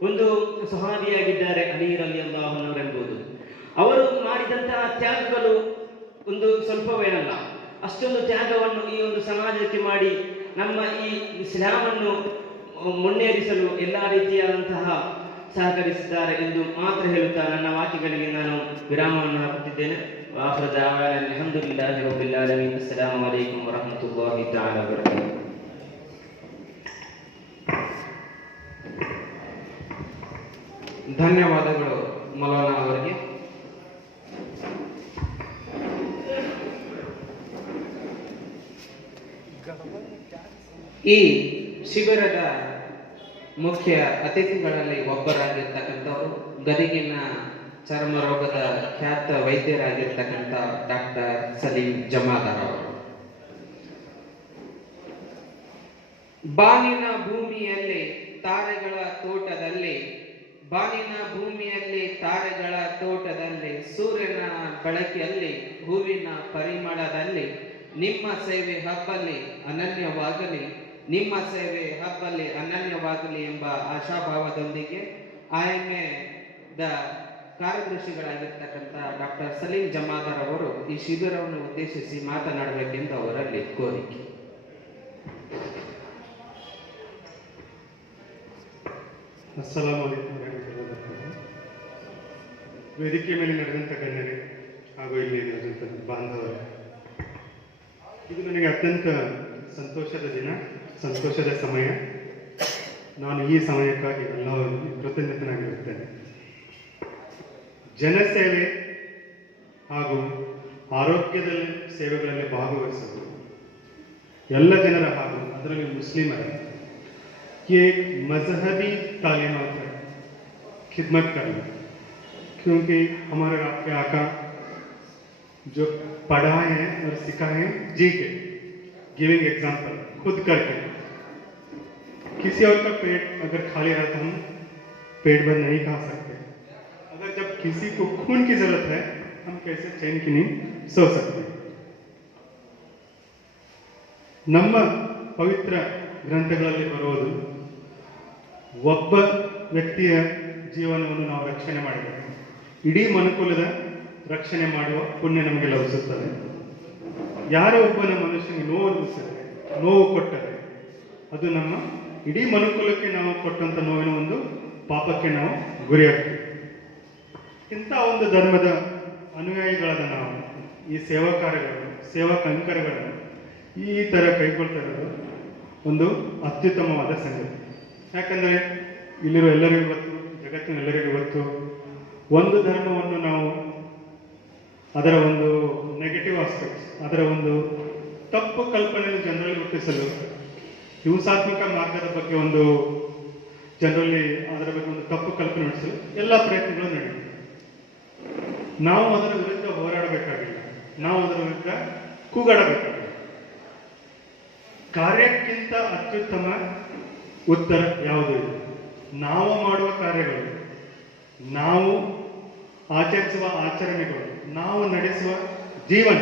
ಒಂದು ಸಹಾಬಿಯಾಗಿದ್ದಾರೆ ಅಲಿ ರಲಿಯಲ್ಲಾಹು ಅನ್ಹು ಎಂಬುದು. ಅವರು ಮಾಡಿದಂತಹ ತ್ಯಾಗಗಳು ಒಂದು ಸ್ವಲ್ಪವೇನಲ್ಲ. ಅಷ್ಟೊಂದು ತ್ಯಾಗವನ್ನು ಈ ಒಂದು ಸಮಾಜಕ್ಕೆ ಮಾಡಿ ನಮ್ಮ ಈ ಇಸ್ಲಾಮನ್ನು ಮುನ್ನೇರಿಸಲು ಎಲ್ಲ ರೀತಿಯಾದಂತಹ ಸಹಕರಿಸಿದ್ದಾರೆ ಎಂದು ಮಾತ್ರ ಹೇಳುತ್ತಾ ನನ್ನ ವಾಕ್ಯಗಳಿಗೆ ನಾನು ವಿರಾಮವನ್ನು ಹಾಕುತ್ತಿದ್ದೇನೆ. ಆಖಿರು ದಅವಾನಾ ಅಲ್ಹಮ್ದುಲಿಲ್ಲಾಹಿ ರಬ್ಬಿಲ್ ಆಲಮೀನ್. ಅಸ್ಸಲಾಮು ಅಲೈಕುಂ ವರಹ್ಮತುಲ್ಲಾಹಿ ತಆಲಾ ವಬರಕಾತುಹು. ಧನ್ಯವಾದಗಳು ಮೌಲಾನಾ ಅವರಿಗೆ. ಈ ಶಿಬಿರದ ಮುಖ್ಯ ಅತಿಥಿಗಳಲ್ಲಿ ಒಬ್ಬರಾಗಿರ್ತಕ್ಕಂಥವರು ಗದಗಿನ ಚರ್ಮ ರೋಗದ ಖ್ಯಾತ ವೈದ್ಯರಾಗಿರ್ತಕ್ಕಂಥ ಡಾಕ್ಟರ್ ಸಲೀಂ ಜಮಾದಾರ್ ಅವರು. ಬಾನಿನ ಭೂಮಿಯಲ್ಲಿ ತಾರೆಗಳ ತೋಟದಲ್ಲಿ ಸೂರ್ಯನ ಬೆಳಕಿನಲ್ಲಿ ಹೂವಿನ ಪರಿಮಳದಲ್ಲಿ ನಿಮ್ಮ ಸೇವೆ ಹಬ್ಬಲ್ಲಿ ಅನನ್ಯವಾಗಲಿ ಎಂಬ ಆಶಾಭಾವದೊಂದಿಗೆ IMA ಕಾರ್ಯದರ್ಶಿಗಳಾಗಿರ್ತಕ್ಕಂಥ ಡಾಕ್ಟರ್ ಸಲೀಂ ಜಮಾದಾರ್ ಅವರು ಈ ಶಿಬಿರವನ್ನು ಉದ್ದೇಶಿಸಿ ಮಾತನಾಡಬೇಕೆಂದು ಅವರಲ್ಲಿ ಕೋರಿಕೆ. ಅಸ್ಸಲಾಮು ಅಲೈಕುಂ ವರಹಮತುಲ್ಲಾಹಿ ವಬರಕಾತುಹು. ವೇದಿಕೆ ಮೇಲೆ ನಡೆದಂಥ ಗಣ್ಯರೇ ಹಾಗೂ ಇಲ್ಲಿ ನಡೆದಂಥ ಬಾಂಧವರೇ, ಇದು ನನಗೆ ಅತ್ಯಂತ ಸಂತೋಷದ ದಿನ, ಸಂತೋಷದ ಸಮಯ. ನಾನು ಈ ಸಮಯಕ್ಕಾಗಿ ಎಲ್ಲರಿಗೂ ಕೃತಜ್ಞನಾಗಿರುತ್ತೇನೆ. ಜನಸೇವೆ ಹಾಗೂ ಆರೋಗ್ಯದ ಸೇವೆಗಳಲ್ಲಿ ಭಾಗವಹಿಸಲು ಎಲ್ಲ ಜನರ ಹಾಗೂ ಅದರಲ್ಲಿ ಮುಸ್ಲಿಮರ ये मजहबी तालीमात है, खिदमत करना, क्योंकि हमारे आपके आका जो पढ़ाए हैं और सिखाए हैं जी के, गिविंग एग्जाम्पल, खुद करके. किसी और का पेट अगर खाली रहा तो हम पेट भर नहीं खा सकते. अगर जब किसी को खून की जरूरत है हम कैसे चैन की नींद सो सकते. ನಮ್ಮ ಪವಿತ್ರ ಗ್ರಂಥಗಳಲ್ಲಿ ಬರುವುದು ಒಬ್ಬ ವ್ಯಕ್ತಿಯ ಜೀವನವನ್ನು ನಾವು ರಕ್ಷಣೆ ಮಾಡಬೇಕು, ಇಡೀ ಮನುಕುಲದ ರಕ್ಷಣೆ ಮಾಡುವ ಪುಣ್ಯ ನಮಗೆ ಲಭಿಸುತ್ತದೆ. ಯಾರೋ ಒಬ್ಬನ ಮನುಷ್ಯನಿಗೆ ನೋವು ಕೊಟ್ಟರೆ ಅದು ನಮ್ಮ ಇಡೀ ಮನುಕುಲಕ್ಕೆ ನಾವು ಕೊಟ್ಟಂತ ನೋವಿನ ಒಂದು ಪಾಪಕ್ಕೆ ನಾವು ಗುರಿಯಾಗ್ತೀವಿ. ಇಂಥ ಒಂದು ಧರ್ಮದ ಅನುಯಾಯಿಗಳಾದ ನಾವು ಈ ಸೇವಾ ಕಾರ್ಯಗಳನ್ನು, ಸೇವಾ ಕಂಕರಗಳನ್ನು ಈ ಥರ ಕೈಗೊಳ್ತಾ ಇರೋದು ಒಂದು ಅತ್ಯುತ್ತಮವಾದ ಸಂಗತಿ. ಯಾಕಂದರೆ ಇಲ್ಲಿರೋ ಎಲ್ಲರಿಗೂ ಗೊತ್ತು, ಜಗತ್ತಿನ ಎಲ್ಲರಿಗೂ ಗೊತ್ತು, ಒಂದು ಧರ್ಮವನ್ನು ನಾವು ಅದರ ಒಂದು ನೆಗೆಟಿವ್ ಆಸ್ಪೆಕ್ಟ್ಸ್, ಅದರ ಒಂದು ತಪ್ಪು ಕಲ್ಪನೆಯನ್ನು ಜನರಲ್ಲಿ ಹುಟ್ಟಿಸಲು, ಹಿಂಸಾತ್ಮಕ ಮಾರ್ಗದ ಬಗ್ಗೆ ಒಂದು ಜನರಲ್ಲಿ ಅದರ ಬಗ್ಗೆ ಒಂದು ತಪ್ಪು ಕಲ್ಪನೆ ಹುಟ್ಟಿಸಲು ಎಲ್ಲ ಪ್ರಯತ್ನಗಳು ನಡೆಯುತ್ತೆ. ನಾವು ಅದರ ವಿರುದ್ಧ ಹೋರಾಡಬೇಕಾಗಿಲ್ಲ, ನಾವು ಅದರ ವಿರುದ್ಧ ಕೂಗಾಡಬೇಕಾಗಿಲ್ಲ. ಕಾರ್ಯಕ್ಕಿಂತ ಅತ್ಯುತ್ತಮ ಉತ್ತರ ಯಾವುದೂ ಇಲ್ಲ. ನಾವು ಮಾಡುವ ಕಾರ್ಯಗಳು, ನಾವು ಆಚರಿಸುವ ಆಚರಣೆಗಳು, ನಾವು ನಡೆಸುವ ಜೀವನ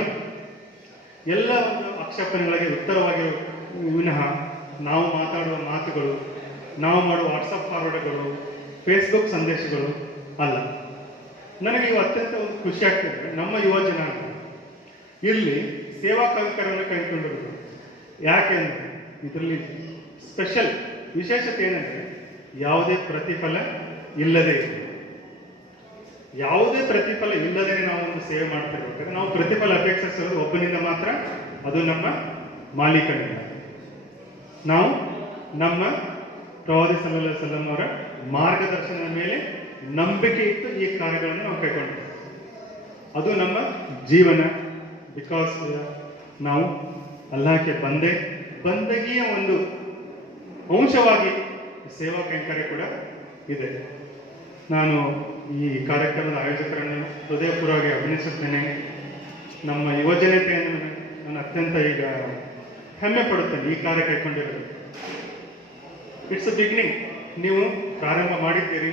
ಎಲ್ಲ ಒಂದು ಆಕ್ಷೇಪಣೆಗಳಿಗೆ ಉತ್ತರವಾಗಿರುವ ವಿನಃ ನಾವು ಮಾತಾಡುವ ಮಾತುಗಳು, ನಾವು ಮಾಡುವ ವಾಟ್ಸಪ್ ಫಾರ್ವರ್ಡ್ಗಳು, ಫೇಸ್ಬುಕ್ ಸಂದೇಶಗಳು ಅಲ್ಲ. ನನಗೆ ಇವು ಅತ್ಯಂತ ಒಂದು ಖುಷಿ ಆಗ್ತದೆ. ನಮ್ಮ ಯುವ ಜನಾಂಗ ಇಲ್ಲಿ ಸೇವಾ ಕಾರ್ಯಕ್ರಮವನ್ನು ಕೈಗೊಂಡಿರುವುದು. ಯಾಕೆಂದರೆ ಇದರಲ್ಲಿ ಸ್ಪೆಷಲ್ ವಿಶೇಷತೆ ಏನಂದರೆ ಯಾವುದೇ ಪ್ರತಿಫಲ ಇಲ್ಲದೆ ಇದೆ. ಯಾವುದೇ ಪ್ರತಿಫಲ ಇಲ್ಲದೇ ನಾವು ಒಂದು ಸೇವೆ ಮಾಡ್ತಿರ್ಬೇಕಾದ್ರೆ ನಾವು ಪ್ರತಿಫಲ ಅಪೇಕ್ಷಿಸೋದು ಒಬ್ಬನಿಂದ ಮಾತ್ರ, ಅದು ನಮ್ಮ ಮಾಲೀಕನಿಂದ. ನಾವು ನಮ್ಮ ಪ್ರವಾದಿ ಸಲ್ಲಲ್ಲಾಹು ಅಲೈಹಿ ವಸಲ್ಲಂ ಅವರ ಮಾರ್ಗದರ್ಶನದ ಮೇಲೆ ನಂಬಿಕೆ ಇಟ್ಟು ಈ ಕಾರ್ಯಗಳನ್ನು ನಾವು ಕೈಗೊಂಡಿದ್ದೇವೆ. ಅದು ನಮ್ಮ ಜೀವನ. ಬಿಕಾಸ್ ನಾವು ಅಲ್ಲಾಹಕ್ಕೆ ಬಂದಗಿಯ ಒಂದು ಅಂಶವಾಗಿ ಸೇವಾ ಕೈಂಕರ್ಯ ಕೂಡ ಇದೆ. ನಾನು ಈ ಕಾರ್ಯಕ್ರಮದ ಆಯೋಜಕರನ್ನು ಹೃದಯಪೂರ್ವಕವಾಗಿ ಅಭಿನಯಿಸುತ್ತೇನೆ. ನಮ್ಮ ಯುವಜನತೆಯನ್ನು ನಾನು ಅತ್ಯಂತ ಈಗ ಹೆಮ್ಮೆ ಪಡುತ್ತೇನೆ ಈ ಕಾರ್ಯ ಕೈಗೊಂಡಿರೋದು. It's a beginning. ನೀವು ಪ್ರಾರಂಭ ಮಾಡಿದ್ದೀರಿ,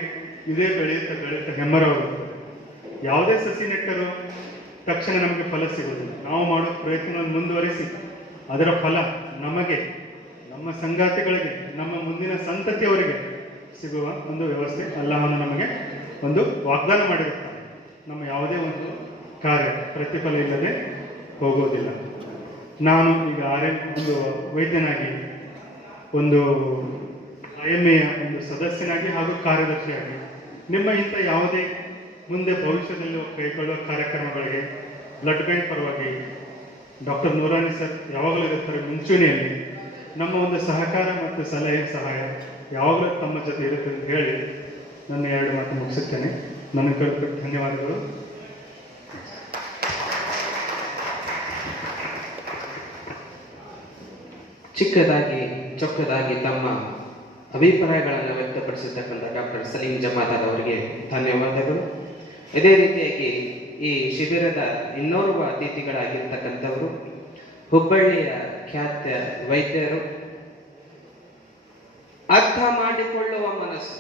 ಇದೇ ಬೆಳೆಯುತ್ತಾ ಹೆಮ್ಮರವಾಗುತ್ತೆ. ಯಾವುದೇ ಸಸಿ ನೆಟ್ಟರು ತಕ್ಷಣ ನಮಗೆ ಫಲ ಸಿಗುವುದಿಲ್ಲ. ನಾವು ಮಾಡೋ ಪ್ರಯತ್ನವನ್ನು ಮುಂದುವರಿಸಿ ಅದರ ಫಲ ನಮಗೆ, ನಮ್ಮ ಸಂಗಾತಿಗಳಿಗೆ, ನಮ್ಮ ಮುಂದಿನ ಸಂತತಿಯವರಿಗೆ ಸಿಗುವ ಒಂದು ವ್ಯವಸ್ಥೆ ಅಲ್ಲಾಹನು ನಮಗೆ ಒಂದು ವಾಗ್ದಾನ ಮಾಡಿರುತ್ತಾನೆ. ನಮ್ಮ ಯಾವುದೇ ಒಂದು ಕಾರ್ಯ ಪ್ರತಿಫಲ ಇಲ್ಲದೆ ಹೋಗುವುದಿಲ್ಲ. ನಾನು ಈಗ ಒಂದು ವೈದ್ಯನಾಗಿ, ಒಂದು IMA ಒಂದು ಸದಸ್ಯನಾಗಿ ಹಾಗೂ ಕಾರ್ಯದರ್ಶಿಯಾಗಿ ನಿಮ್ಮ ಇಂಥ ಯಾವುದೇ ಮುಂದೆ ಭವಿಷ್ಯದಲ್ಲಿ ಕೈಗೊಳ್ಳುವ ಕಾರ್ಯಕ್ರಮಗಳಿಗೆ ಬ್ಲಡ್ ಬ್ಯಾಂಕ್ ಪರವಾಗಿ ಡಾಕ್ಟರ್ ನೂರಾನಿ ಸರ್ ಯಾವಾಗಲೂ ಇರುತ್ತಾರೆ ಮುಂಚೂಣಿಯಲ್ಲಿ. ನಮ್ಮ ಒಂದು ಸಹಕಾರ ಮತ್ತು ಸಲಹೆ ಸಹಾಯ ಯಾವಾಗಲೂ ತಮ್ಮ ಜೊತೆ ಇರುತ್ತೆ ಅಂತ ಹೇಳಿ ನನ್ನ 2 ಮಾತು ಮುಗಿಸುತ್ತೇನೆ. ನನ್ನ ಕಡೆ ಧನ್ಯವಾದಗಳು. ಚಿಕ್ಕದಾಗಿ ಚೊಕ್ಕದಾಗಿ ತಮ್ಮ ಅಭಿಪ್ರಾಯಗಳನ್ನು ವ್ಯಕ್ತಪಡಿಸಿರ್ತಕ್ಕಂಥ ಡಾಕ್ಟರ್ ಸಲೀಂ ಜಮಾದಾರ್ ಅವರಿಗೆ ಧನ್ಯವಾದಗಳು. ಇದೇ ರೀತಿಯಾಗಿ ಈ ಶಿಬಿರದ ಇನ್ನೋರ್ವ ಅತಿಥಿಗಳಾಗಿರ್ತಕ್ಕಂಥವರು ಹುಬ್ಬಳ್ಳಿಯ ಖ್ಯಾತ ವೈದ್ಯರು. ಅರ್ಥ ಮಾಡಿಕೊಳ್ಳುವ ಮನಸ್ಸು,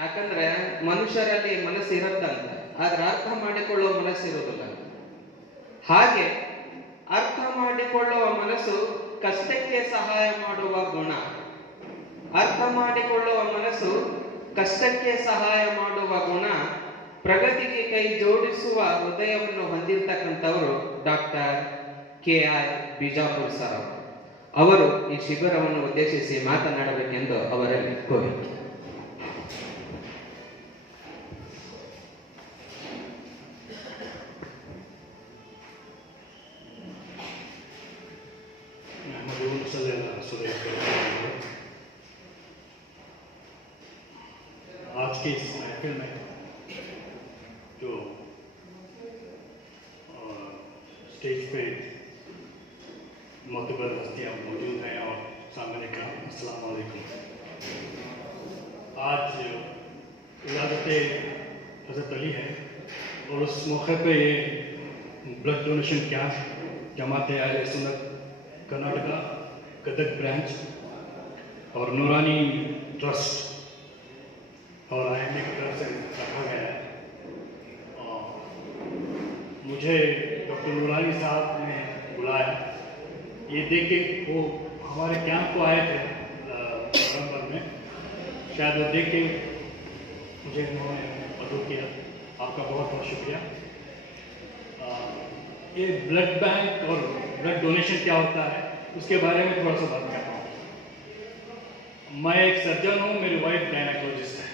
ಯಾಕಂದ್ರೆ ಮನುಷ್ಯರಲ್ಲಿ ಮನಸ್ಸು ಇರುತ್ತಂತ, ಆದ್ರೆ ಅರ್ಥ ಮಾಡಿಕೊಳ್ಳುವ ಮನಸ್ಸು ಇರುವುದಿಲ್ಲ. ಹಾಗೆ ಅರ್ಥ ಮಾಡಿಕೊಳ್ಳುವ ಮನಸ್ಸು ಕಷ್ಟಕ್ಕೆ ಸಹಾಯ ಮಾಡುವ ಗುಣ, ಅರ್ಥ ಮಾಡಿಕೊಳ್ಳುವ ಮನಸ್ಸು ಕಷ್ಟಕ್ಕೆ ಸಹಾಯ ಮಾಡುವ ಗುಣ, ಪ್ರಗತಿಗೆ ಕೈ ಜೋಡಿಸುವ ಹೃದಯವನ್ನು ಹೊಂದಿರತಕ್ಕಂಥವರು ಡಾಕ್ಟರ್ KI ಬಿಜಾಪುರ್ ಸರ್ ಅವರು ಈ ಶಿಬಿರವನ್ನು ಉದ್ದೇಶಿಸಿ ಮಾತನಾಡಬೇಕೆಂದು ಅವರಲ್ಲಿ ಕೋರಿಕೆ. आज के इस महफिल में जो स्टेज पे मोतबर हस्तियाँ मौजूद हैं और सामने का अस्सलाम वालेकुम। आज विलादत हज़रत अली है और उस मौके पे ये ब्लड डोनेशन कैंप जमात अहले सुन्नत कर्नाटका गदग ब्रांच और नूरानी ट्रस्ट और IMA की तरफ से रखा गया है। मुझे डॉक्टर नूरानी साहब ने बुलाया, ये देख के वो हमारे कैंप को आए थे नवंबर में, शायद वो देख के मुझे उन्होंने मदद किया। आपका बहुत बहुत शुक्रिया। ये ब्लड बैंक और ब्लड डोनेशन क्या होता है उसके बारे में थोड़ा सा बात करता हूँ। मैं एक सर्जन हूँ, मेरी वाइफ गायनेकोलॉजिस्ट है।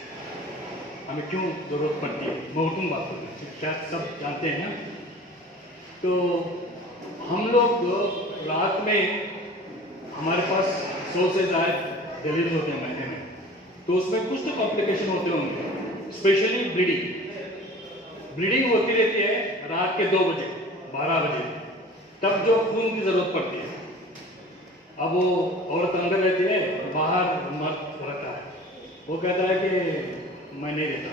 हमें क्यों ज़रूरत पड़ती है, महत्वपूर्ण बात होती है, शायद सब जानते हैं ना। तो हम लोग रात में हमारे पास 100 से ज़्यादा डिलीवरी होते हैं महीने में, तो उसमें कुछ तो कॉम्प्लिकेशन होते होंगे, स्पेशली ब्लीडिंग होती रहती है रात के 2 बजे 12 बजे, तब जो खून की ज़रूरत पड़ती है। अब वो औरत अंदर रहती है और बाहर मर्द रहता है, वो कहता है कि मैं नहीं रहता,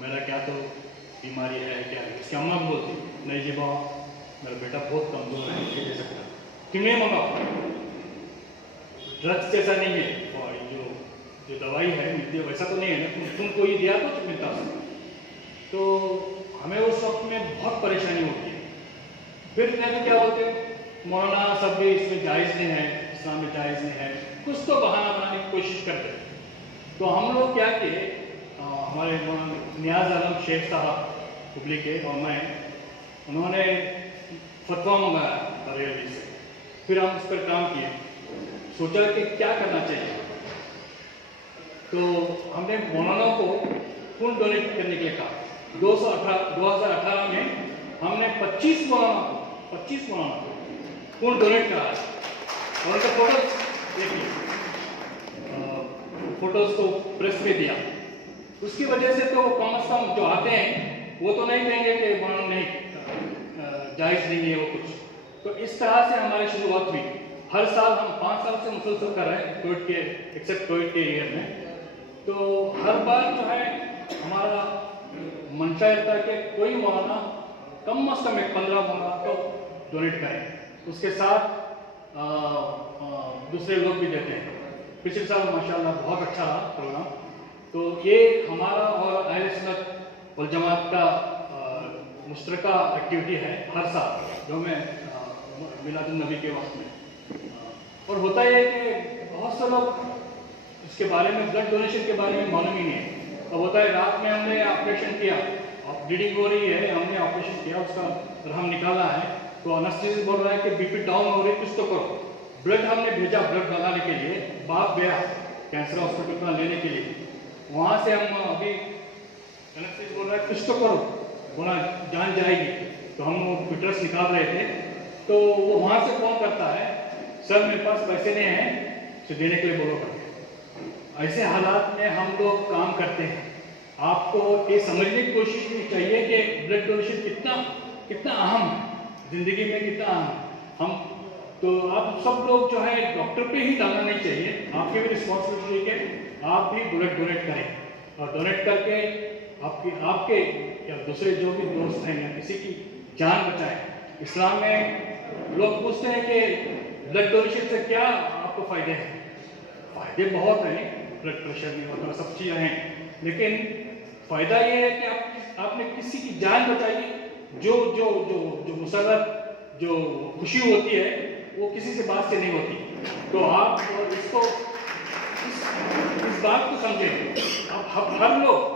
मेरा क्या तो बीमारी है क्या है। उसकी अम्मा बोलती नहीं जी बाबा, मेरा बेटा बहुत कमज़ोर है, नहीं दे सकता, किन्हें मंगाओ, ड्रग्स जैसा नहीं है, और जो दवाई है मिलती है वैसा तो नहीं है ना, तुमको ये दिया तो मिलता है। तो हमें उस वक्त में बहुत परेशानी होती है। फिर कहते क्या बोलते मौलाना सब भी इसमें जायज़ नहीं है, इस्लाम में जायज़ नहीं है, कुछ तो बहाना बनाने की कोशिश करते हैं। तो हम लोग क्या किए, हमारे नियाज आलम शेख साहब हुबली के और मैं, उन्होंने फतवा मंगाया बरेली से, फिर हम उस पर काम किए, सोचा कि क्या करना चाहिए। तो हमने मौलाना को खून डोनेट करने के लिए कहा। 2018 में हमने 25 मौलाना को खून डोनेट करा और उनका फोटोज देखिए, फोटोज को प्रेस में दिया। उसकी वजह से तो कम से कम जो आते हैं वो तो नहीं कहेंगे कि मौलाना नहीं जायज़ नहीं है वो कुछ। तो इस तरह से हमारी शुरुआत हुई। हर साल हम 5 साल से मुसलसल कर रहे हैं कोविड के, एक्सेप्ट कोविड के ईयर में। तो हर बार जो है हमारा मंशा रहता है कि कोई मौलाना कम से कम 15 मौलाना को डोनेट करें, उसके साथ दूसरे लोग भी देते हैं। पिछले साल माशाल्लाह बहुत अच्छा रहा प्रोग्राम। तो ये हमारा और अहले सुन्नत वल जमात का मुश्तरका एक्टिविटी है हर साल, जो मैं मिलादुन नबी के वक्त में। और होता है कि बहुत से लोग इसके बारे में, ब्लड डोनेशन के बारे में मालूम ही नहीं है। अब होता है रात में हमने ऑपरेशन किया, ब्लीडिंग हो रही है, हमने ऑपरेशन किया, उसका रहम निकाला है, तो अनेस्थीसिस्ट बोल रहा है कि बीपी डाउन हो रही है, कुछ तो करो। ब्लड हमने भेजा ब्लड लगाने के लिए, बाप गया कैंसर हॉस्पिटल में लेने के लिए, वहाँ से हम अभी अनेस्थीसिस्ट बोल रहा है कुछ तो करो, बोला जान जाएगी। तो हम वो फिटर्स निकाल रहे थे, तो वो वहाँ से फोन करता है, सर मेरे पास पैसे नहीं हैं, तो देने के लिए बोलो करके। ऐसे हालात में हम लोग काम करते हैं। आपको ये समझने की कोशिश भी चाहिए कि ब्लड डोनेशन कितना अहम है ज़िंदगी में, कितना अहम है। हम तो आप सब लोग जो है डॉक्टर पे ही डालना नहीं चाहिए, आपकी भी रिस्पॉन्सिबिलिटी है कि आप भी ब्लड डोनेट करें और डोनेट करके आपके या दूसरे जो भी दोस्त हैं या किसी की जान बचाएं। इस्लाम में लोग पूछते हैं कि ब्लड डोनेशन से क्या आपको फ़ायदे हैं। फ़ायदे बहुत हैं, ब्लड प्रेशर नहीं होता, सब चीज़ें हैं, लेकिन फ़ायदा ये है कि आपने किसी की जान बचाई। जो मुसर्रत, जो खुशी होती है वो किसी से बात से नहीं होती। तो आप इसको इस बात को समझें। अब हर लोग,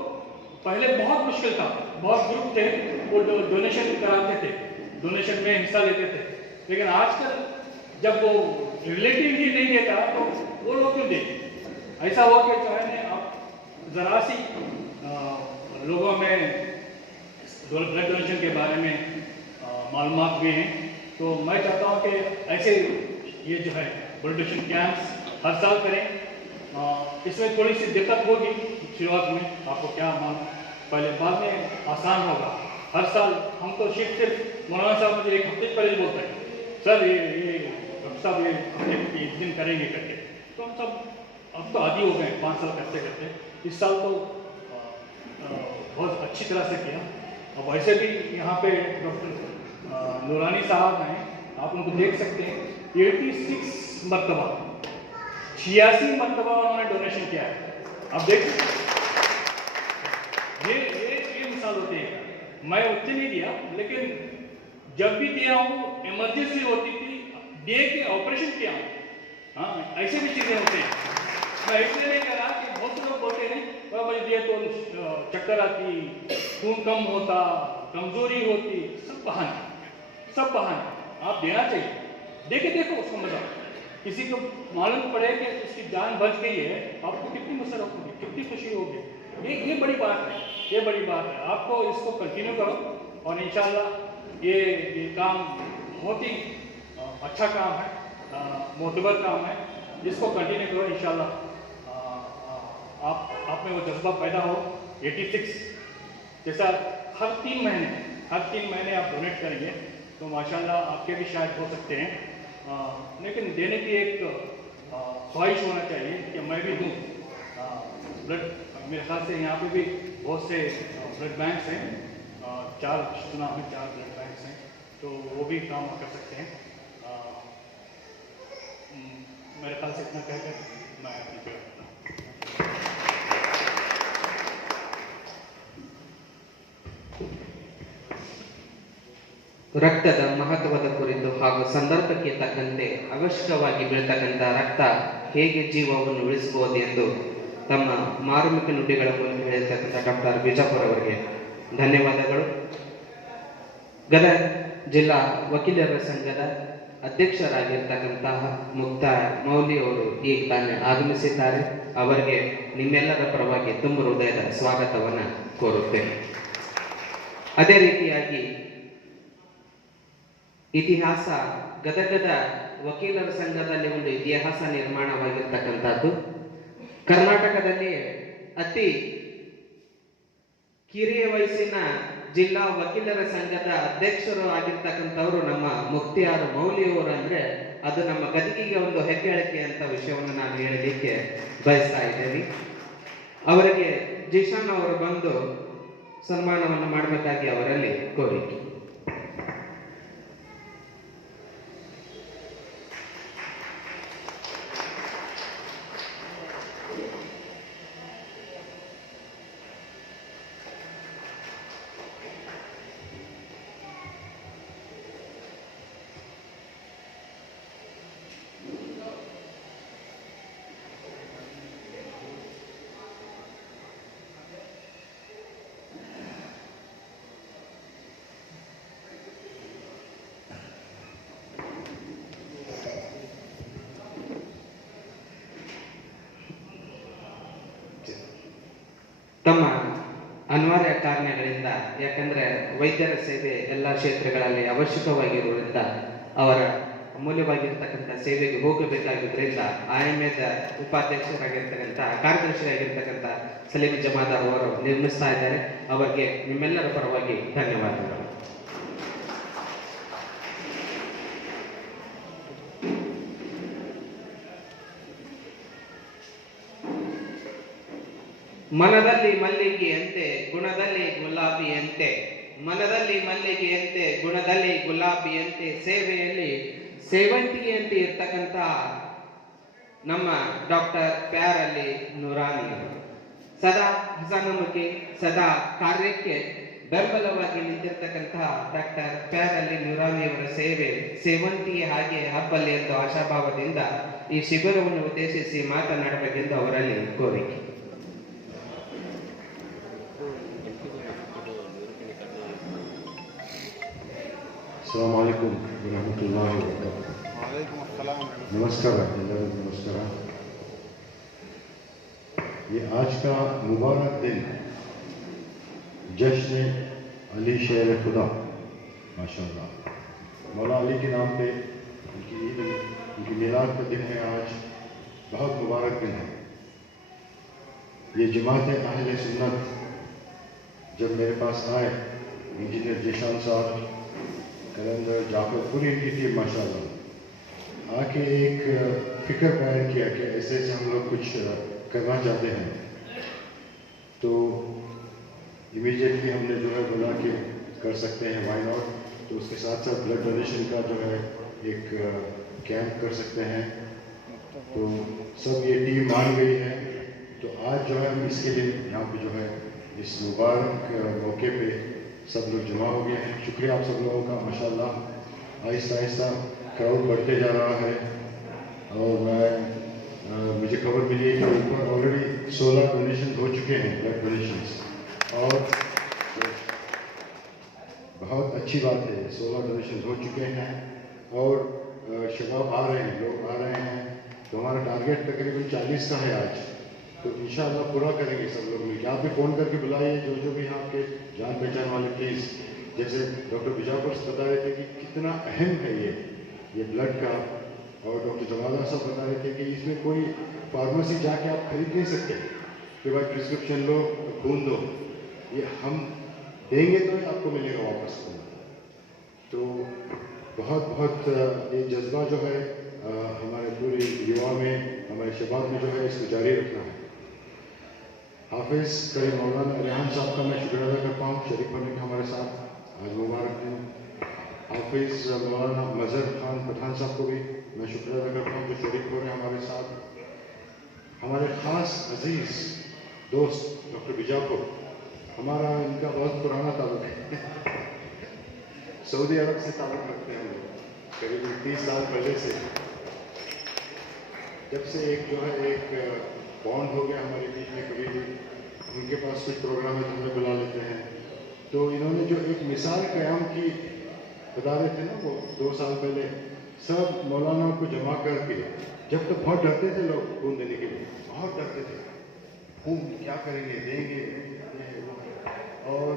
पहले बहुत मुश्किल था, बहुत ग्रुप थे वो डोनेशन कराते थे, डोनेशन में हिस्सा लेते थे, लेकिन आजकल जब वो रिलेटिव ही नहीं देता तो वो लोग क्यों देते। ऐसा हुआ कि जो है अब ज़रा सी लोगों में ब्लड डोनेशन के बारे में मालूमात भी हैं। तो मैं चाहता हूँ कि ऐसे ये जो है ब्लड डोनेशन कैंप्स हर साल करें। इसमें थोड़ी सी दिक्कत होगी शुरुआत में, आपको क्या पहले, बाद में आसान होगा। हर साल हम तो सिर्फ मौलाना साहब मुझे एक हफ्ते पहले बोलते हैं, सर ये डॉक्टर साहब ये हफ्ते एक दिन करेंगे करके। तो हम सब अब तो आदी हो गए 5 साल करते करते। इस साल तो बहुत अच्छी तरह से किया। और वैसे भी यहाँ पे डॉक्टर नूरानी साहब हैं, आप उनको देख सकते हैं, 86 मरतबा 86 मरतबा उन्होंने डोनेशन किया है। आप देख सकते हैं, ये मिसाल होती है। मैं उतने नहीं दिया, लेकिन जब भी दिया हूँ इमरजेंसी होती थी, डे के ऑपरेशन किया हूँ। हाँ, ऐसे भी चीज़ें होती हैं। मैं इसलिए नहीं कह रहा कि बहुत से लोग बोलते हैं भाई दिए तो चक्कर आती, खून कम होता, कमजोरी होती, सब बहाने। आप देना चाहिए, देखो उसको मजा। किसी को मालूम पड़े कि उसकी जान बच गई है, आपको कितनी मुसरत होगी, कितनी खुशी होगी। ये बड़ी बात है। आपको इसको कंटिन्यू करो और इंशाल्लाह ये काम बहुत ही अच्छा काम है, मोतबर काम है। जिसको कंटिन्यू करो इंशाल्लाह आप में वो जज्बा पैदा हो। 86 जैसा हर 3 महीने आप डोनेट करेंगे तो माशाल्लाह आपके भी शायद हो सकते हैं, लेकिन देने की एक ख्वाहिश होना चाहिए कि मैं भी दूँ ब्लड। मेरे ख्याल से यहाँ पे भी बहुत से ब्लड बैंक्स हैं, 4 ब्लड बैंक्स हैं, तो वो भी काम कर सकते हैं। मेरे ख्याल से इतना कहकर मैं अपनी ರಕ್ತದ ಮಹತ್ವದ ಕುರಿತು ಹಾಗೂ ಸಂದರ್ಭಕ್ಕೆ ತಕ್ಕಂತೆ ಅವಶ್ಯಕವಾಗಿ ಬೀಳ್ತಕ್ಕಂಥ ರಕ್ತ ಹೇಗೆ ಜೀವವನ್ನು ಉಳಿಸಬಹುದು ಎಂದು ತಮ್ಮ ಮಾರ್ಮಿಕ ನುಡಿಗಳ ಮೂಲಕ ಹೇಳಿರ್ತಕ್ಕಂಥ ಡಾಕ್ಟರ್ ಬಿಜಾಪುರ ಅವರಿಗೆ ಧನ್ಯವಾದಗಳು. ಗದಗ ಜಿಲ್ಲಾ ವಕೀಲರ ಸಂಘದ ಅಧ್ಯಕ್ಷರಾಗಿರ್ತಕ್ಕಂತಹ ಮುಕ್ತಾರ್ ಮೌಲಿ ಅವರು ಈಗ ತಾನೇ ಆಗಮಿಸಿದ್ದಾರೆ. ಅವರಿಗೆ ನಿಮ್ಮೆಲ್ಲರ ಪರವಾಗಿ ತುಂಬ ಹೃದಯದ ಸ್ವಾಗತವನ್ನು ಕೋರುತ್ತೇನೆ. ಅದೇ ರೀತಿಯಾಗಿ ಇತಿಹಾಸ, ಗದಗದ ವಕೀಲರ ಸಂಘದಲ್ಲಿ ಒಂದು ಇತಿಹಾಸ ನಿರ್ಮಾಣವಾಗಿರ್ತಕ್ಕಂಥದ್ದು. ಕರ್ನಾಟಕದಲ್ಲಿ ಅತಿ ಕಿರಿಯ ವಯಸ್ಸಿನ ಜಿಲ್ಲಾ ವಕೀಲರ ಸಂಘದ ಅಧ್ಯಕ್ಷರು ಆಗಿರ್ತಕ್ಕಂಥವ್ರು ನಮ್ಮ ಮುಕ್ತಿಯಾರ್ ಮೌಲಿಯವರು ಅಂದ್ರೆ ಅದು ನಮ್ಮ ಗದಗಿಗೆ ಒಂದು ಹೆಗ್ಗಳಿಕೆ ಅಂತ ವಿಷಯವನ್ನು ನಾನು ಹೇಳಲಿಕ್ಕೆ ಬಯಸ್ತಾ ಇದ್ದೇನೆ. ಅವರಿಗೆ ಜಿಶಾನ್ ಅವರು ಬಂದು ಸನ್ಮಾನವನ್ನು ಮಾಡಬೇಕಾಗಿ ಅವರಲ್ಲಿ ಕೋರಿಕೆ. ತಮ್ಮ ಅನಿವಾರ್ಯ ಕಾರಣಗಳಿಂದ, ಯಾಕಂದ್ರೆ ವೈದ್ಯರ ಸೇವೆ ಎಲ್ಲ ಕ್ಷೇತ್ರಗಳಲ್ಲಿ ಅವಶ್ಯಕವಾಗಿರುವುದರಿಂದ ಅವರ ಅಮೂಲ್ಯವಾಗಿರ್ತಕ್ಕಂಥ ಸೇವೆಗೆ ಹೋಗಬೇಕಾಗಿದ್ದರಿಂದ IMAದ ಉಪಾಧ್ಯಕ್ಷರಾಗಿರ್ತಕ್ಕಂಥ ಕಾರ್ಯದರ್ಶಿಯಾಗಿರ್ತಕ್ಕಂಥ ಸಲೀಂ ಜಮಾದಾರ್ ಅವರು ನಿರ್ಮಿಸ್ತಾ ಇದ್ದಾರೆ. ಅವರಿಗೆ ನಿಮ್ಮೆಲ್ಲರ ಪರವಾಗಿ ಧನ್ಯವಾದಗಳು. ಮನದಲ್ಲಿ ಮಲ್ಲಿಗೆಯಂತೆ ಗುಣದಲ್ಲಿ ಗುಲಾಬಿಯಂತೆ, ಮನದಲ್ಲಿ ಮಲ್ಲಿಗೆಯಂತೆ ಗುಣದಲ್ಲಿ ಗುಲಾಬಿಯಂತೆ, ಸೇವೆಯಲ್ಲಿ ಸೇವಂತಿಗೆಯಂತೆ ಇರ್ತಕ್ಕಂಥ ನಮ್ಮ ಡಾಕ್ಟರ್ ಪ್ಯಾರಲ್ಲಿ ನೂರಾನಿ ಸದಾ ಹಸನಮುಖಿ, ಸದಾ ಕಾರ್ಯಕ್ಕೆ ಬೆಂಬಲವಾಗಿ ನಿಂತಿರ್ತಕ್ಕಂತಹ ಡಾಕ್ಟರ್ ಪ್ಯಾರಲ್ಲಿ ನೂರಾನಿಯವರ ಸೇವೆ ಸೇವಂತಿಗೆ ಹಾಗೆ ಹಬ್ಬಲಿ ಎಂದು ಆಶಾಭಾವದಿಂದ ಈ ಶಿಬಿರವನ್ನು ಉದ್ದೇಶಿಸಿ ಮಾತನಾಡಬೇಕೆಂದು ಅವರಲ್ಲಿ ಕೋರಿಕೆ. अस्सलाम वालेकुम रहमतुल्लाहि व बरकातुहू. नमस्कार ಎಲ್ಲರಿಗೂ ನಮಸ್ಕಾರ. ये आज का मुबारक दिन जश्न अली शेर खुदा, माशाअल्लाह, मौला अली के नाम पे उनकी ईद, उनकी मिलाद का दिन है आज. बहुत मुबारक दिन है. ये जमात अहले सुन्नत जब मेरे पास आए, इंजीनियर जिशान साहब, कलंदर, जाफर, पूरी इनकी टीम माशाल्लाह आके एक फिक्र बयान किया कि ऐसे ऐसे हम लोग कुछ करना चाहते हैं, तो इमीडिएटली हमने जो है बोला कि कर सकते हैं, वाई नॉट. तो उसके साथ साथ ब्लड डोनेशन का जो है एक कैंप कर सकते हैं. तो सब ये टीम मान गई है. तो आज जो है हम इसके लिए यहाँ पे जो है इस मुबारक मौके पे सब लोग जमा हो गए हैं. शुक्रिया आप सब लोगों का माशाल्लाह. आहिस्ता आहिस्ता क्राउड बढ़ते जा रहा है और मुझे खबर मिली है कि ऊपर ऑलरेडी 16 डोनेशन हो चुके हैं, ब्लड डोनेशन, और बहुत अच्छी बात है. 16 डोनेशन हो चुके हैं और शबाब आ रहे हैं, लोग आ रहे हैं. तो हमारा टारगेट तकरीबन 40 का है आज. तो इंशाअल्लाह पूरा करेंगे सब लोग मिलकर. आप भी फ़ोन करके बुलाइए जो भी यहाँ आपके जान पहचान वाले, प्लीज़. जैसे डॉक्टर बिजापुर बता रहे थे कि कितना अहम है ये ब्लड का और डॉक्टर जमादार साहब बता रहे थे कि इसमें कोई फार्मेसी जाके आप खरीद नहीं सकते कि भाई प्रिस्क्रिप्शन लो खून दो, ये हम देंगे तो ही आपको मिलेगा वापस खून। तो बहुत बहुत ये जज्बा जो है हमारे पूरे युवा में, हमारे शबाब में जो है इसको जारी रखना है। हाफिज़ करीम मौलाना रेहान साहब का मैं शुक्र अदा करता हूँ शरीक होने का हमारे साथ आज मुबारक दिन। हाफिज़ मौलाना मजहर खान पठान साहब को भी मैं शुक्र अदा करता हूँ जो शरीक हो रहे हैं हमारे साथ। हमारे ख़ास अजीज़ दोस्त डॉक्टर बिजापुर, हमारा इनका बहुत पुराना ताल्लुक है सऊदी अरब से ताल्लुक रखते हैं हम लोग करीब 30 साल पहले से। जब से एक जो है एक बॉन्ड हो गया हमारे बीच में, कभी भी उनके पास कुछ प्रोग्राम है तो हमें बुला लेते हैं। तो इन्होंने जो एक मिसाल क़याम की बता रहे थे ना वो 2 साल पहले, सब मौलाना को जमा करके, जब तक बहुत डरते थे लोग खून देने के लिए, बहुत डरते थे खून क्या करेंगे, देंगे और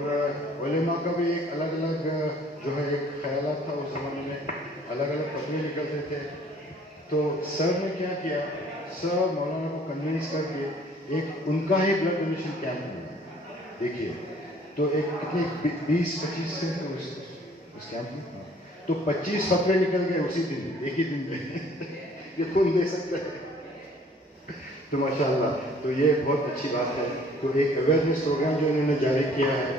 उलेमा का भी एक अलग अलग जो है एक ख्यालात था उस ज़माने में, अलग अलग फतवे निकलते थे। तो सर ने क्या किया, सब मौलाना को कन्विंस करके एक उनका ही ब्लड डोनेशन कैंप बनाया। देखिए तो एक कितने 20-25 से उस कैंप में, तो 25 फतवे निकल गए उसी दिन, एक ही दिन में ये खून दे सकता है तो माशाल्लाह। तो ये बहुत अच्छी बात है। तो एक अवेयरनेस प्रोग्राम जो इन्होंने जारी किया है,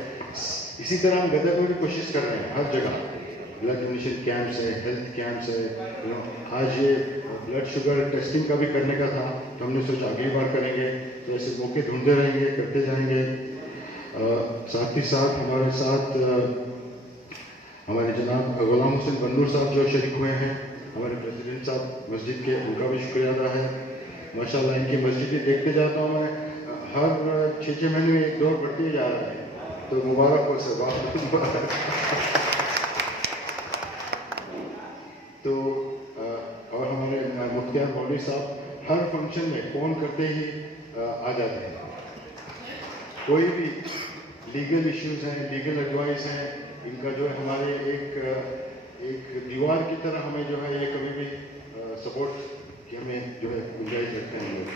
इसी तरह हम गदर में भी कोशिश कर रहे हैं हर जगह ब्लड डोनेशन कैंप्स है, हेल्थ कैंप्स है। आज ये ब्लड शुगर टेस्टिंग का भी करने का था तो हमने सोचा अगली बार करेंगे, तो ऐसे मौके ढूंढते रहेंगे, करते जाएंगे। साथ ही साथ हमारे साथ हमारे जनाब गुलाम हुसैन बन्नूर साहब जो शरीक हुए हैं, हमारे प्रेसिडेंट साहब मस्जिद के, उनका भी शुक्रिया अदा है। माशाल्लाह इनकी मस्जिदें देखते जाता हूँ मैं, हर 6-6 महीने में एक दौर बढ़ती जा रहा है, तो मुबारक हो सब बात। तो और हमारे मुख्तियार मौलवी साहब हर फंक्शन में फ़ोन करते ही आ जाते हैं। कोई भी लीगल इश्यूज़ हैं, लीगल एडवाइस हैं, इनका जो है हमारे एक दीवार की तरह हमें जो है ये कभी भी सपोर्ट कि हमें जो है गुंजाइश रखते हैं हम लोग।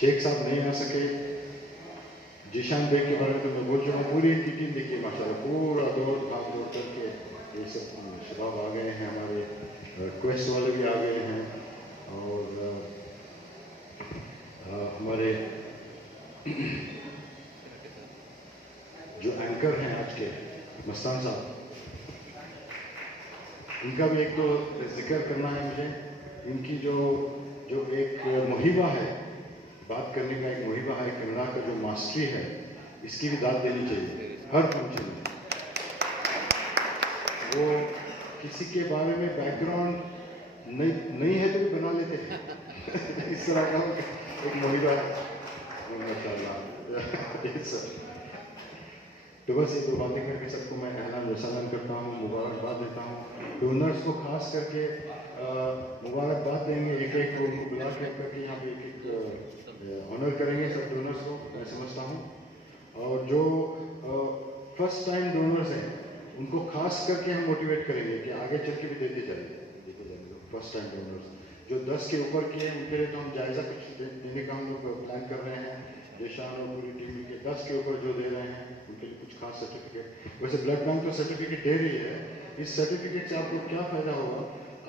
शेख साहब नहीं आ सके, जीशान बेग के बारे में तो मैं बोल चुका हूँ, पूरी इनकी टीम देखिए माशाल्लाह पूरा दौड़ भाग दौड़ करके ये सब शबाब आ गए हैं, हमारे क्वेस्ट वाले भी आ गए हैं और हमारे जो एंकर हैं आज के मस्तान साहब, इनका भी एक तो जिक्र करना है मुझे। इनकी जो एक मुहिबा है, बात करने का एक मुहिबा है, कन्नड़ा का जो मास्टरी है, इसकी भी दाद देनी चाहिए हर फंक्शन में। वो किसी के बारे में बैकग्राउंड नहीं है तो भी बना लेते हैं इस तरह का एक मुहिबा है माशाल्लाह। तो बस ये 2 बातें करके सबको मैं एहलान वसलाम करता हूँ, मुबारकबाद देता हूँ। डोनर्स को खास करके मुबारकबाद देंगे, एक एक को उनको बुला करके यहाँ पे एक ऑनर करेंगे सब डोनर्स को, मैं समझता हूँ। और जो फर्स्ट टाइम डोनर्स हैं उनको खास करके हम मोटिवेट करेंगे कि आगे चल के भी देते जाइए। फर्स्ट टाइम डोनर्स जो 10 के ऊपर के हैं उनके लिए तो हम जायज़ा कुछ देने का हम लोग प्लान कर रहे हैं, देशान और पूरी टीम के 10 के ऊपर जो दे रहे हैं उनके लिए कुछ खास सर्टिफिकेट। वैसे ब्लड बैंक तो सर्टिफिकेट दे रही है, इस सर्टिफिकेट से आपको क्या फ़ायदा होगा,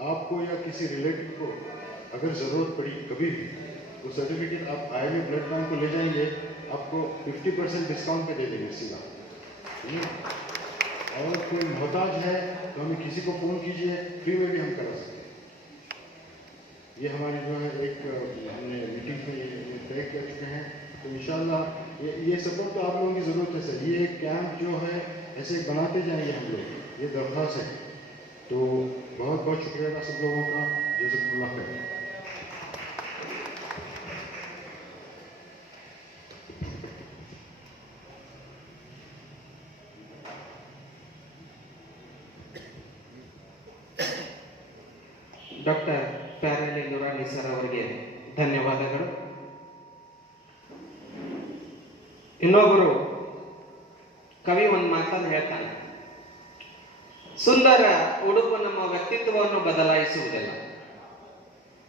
आपको या किसी रिलेटिव को अगर ज़रूरत पड़ी कभी भी, वो सर्टिफिकेट आप आए हुए ब्लड बैंक को ले जाएंगे, आपको 50% डिस्काउंट पे दे देंगे सीधा। और कोई मोहताज है तो हमें किसी को फ़ोन कीजिए, फ्री में भी हम करा सकते हैं। ये हमारी जो है एक हमने मीटिंग में ये तय कर चुके हैं। तो इंशाल्लाह ये सपोर्ट तो आप लोगों की ज़रूरत है सर। ये कैंप जो है ऐसे बनाते जाएंगे हम लोग, ये दरख्वास्त है। तो बहुत बहुत शुक्रिया सब लोगों का, जज़ाकुमुल्लाह खैर। ಡಾಕ್ಟರ್ ಪ್ಯಾರಲೆ ನುರಾನಿ ಸರ್ ಅವರಿಗೆ ಧನ್ಯವಾದಗಳು. ಇನ್ನೊಬ್ಬರು ಕವಿ ಒಂದು ಮಾತನ್ನು ಹೇಳ್ತಾನೆ, ಸುಂದರ ಉಡುಪು ನಮ್ಮ ವ್ಯಕ್ತಿತ್ವವನ್ನು ಬದಲಾಯಿಸುವುದಿಲ್ಲ.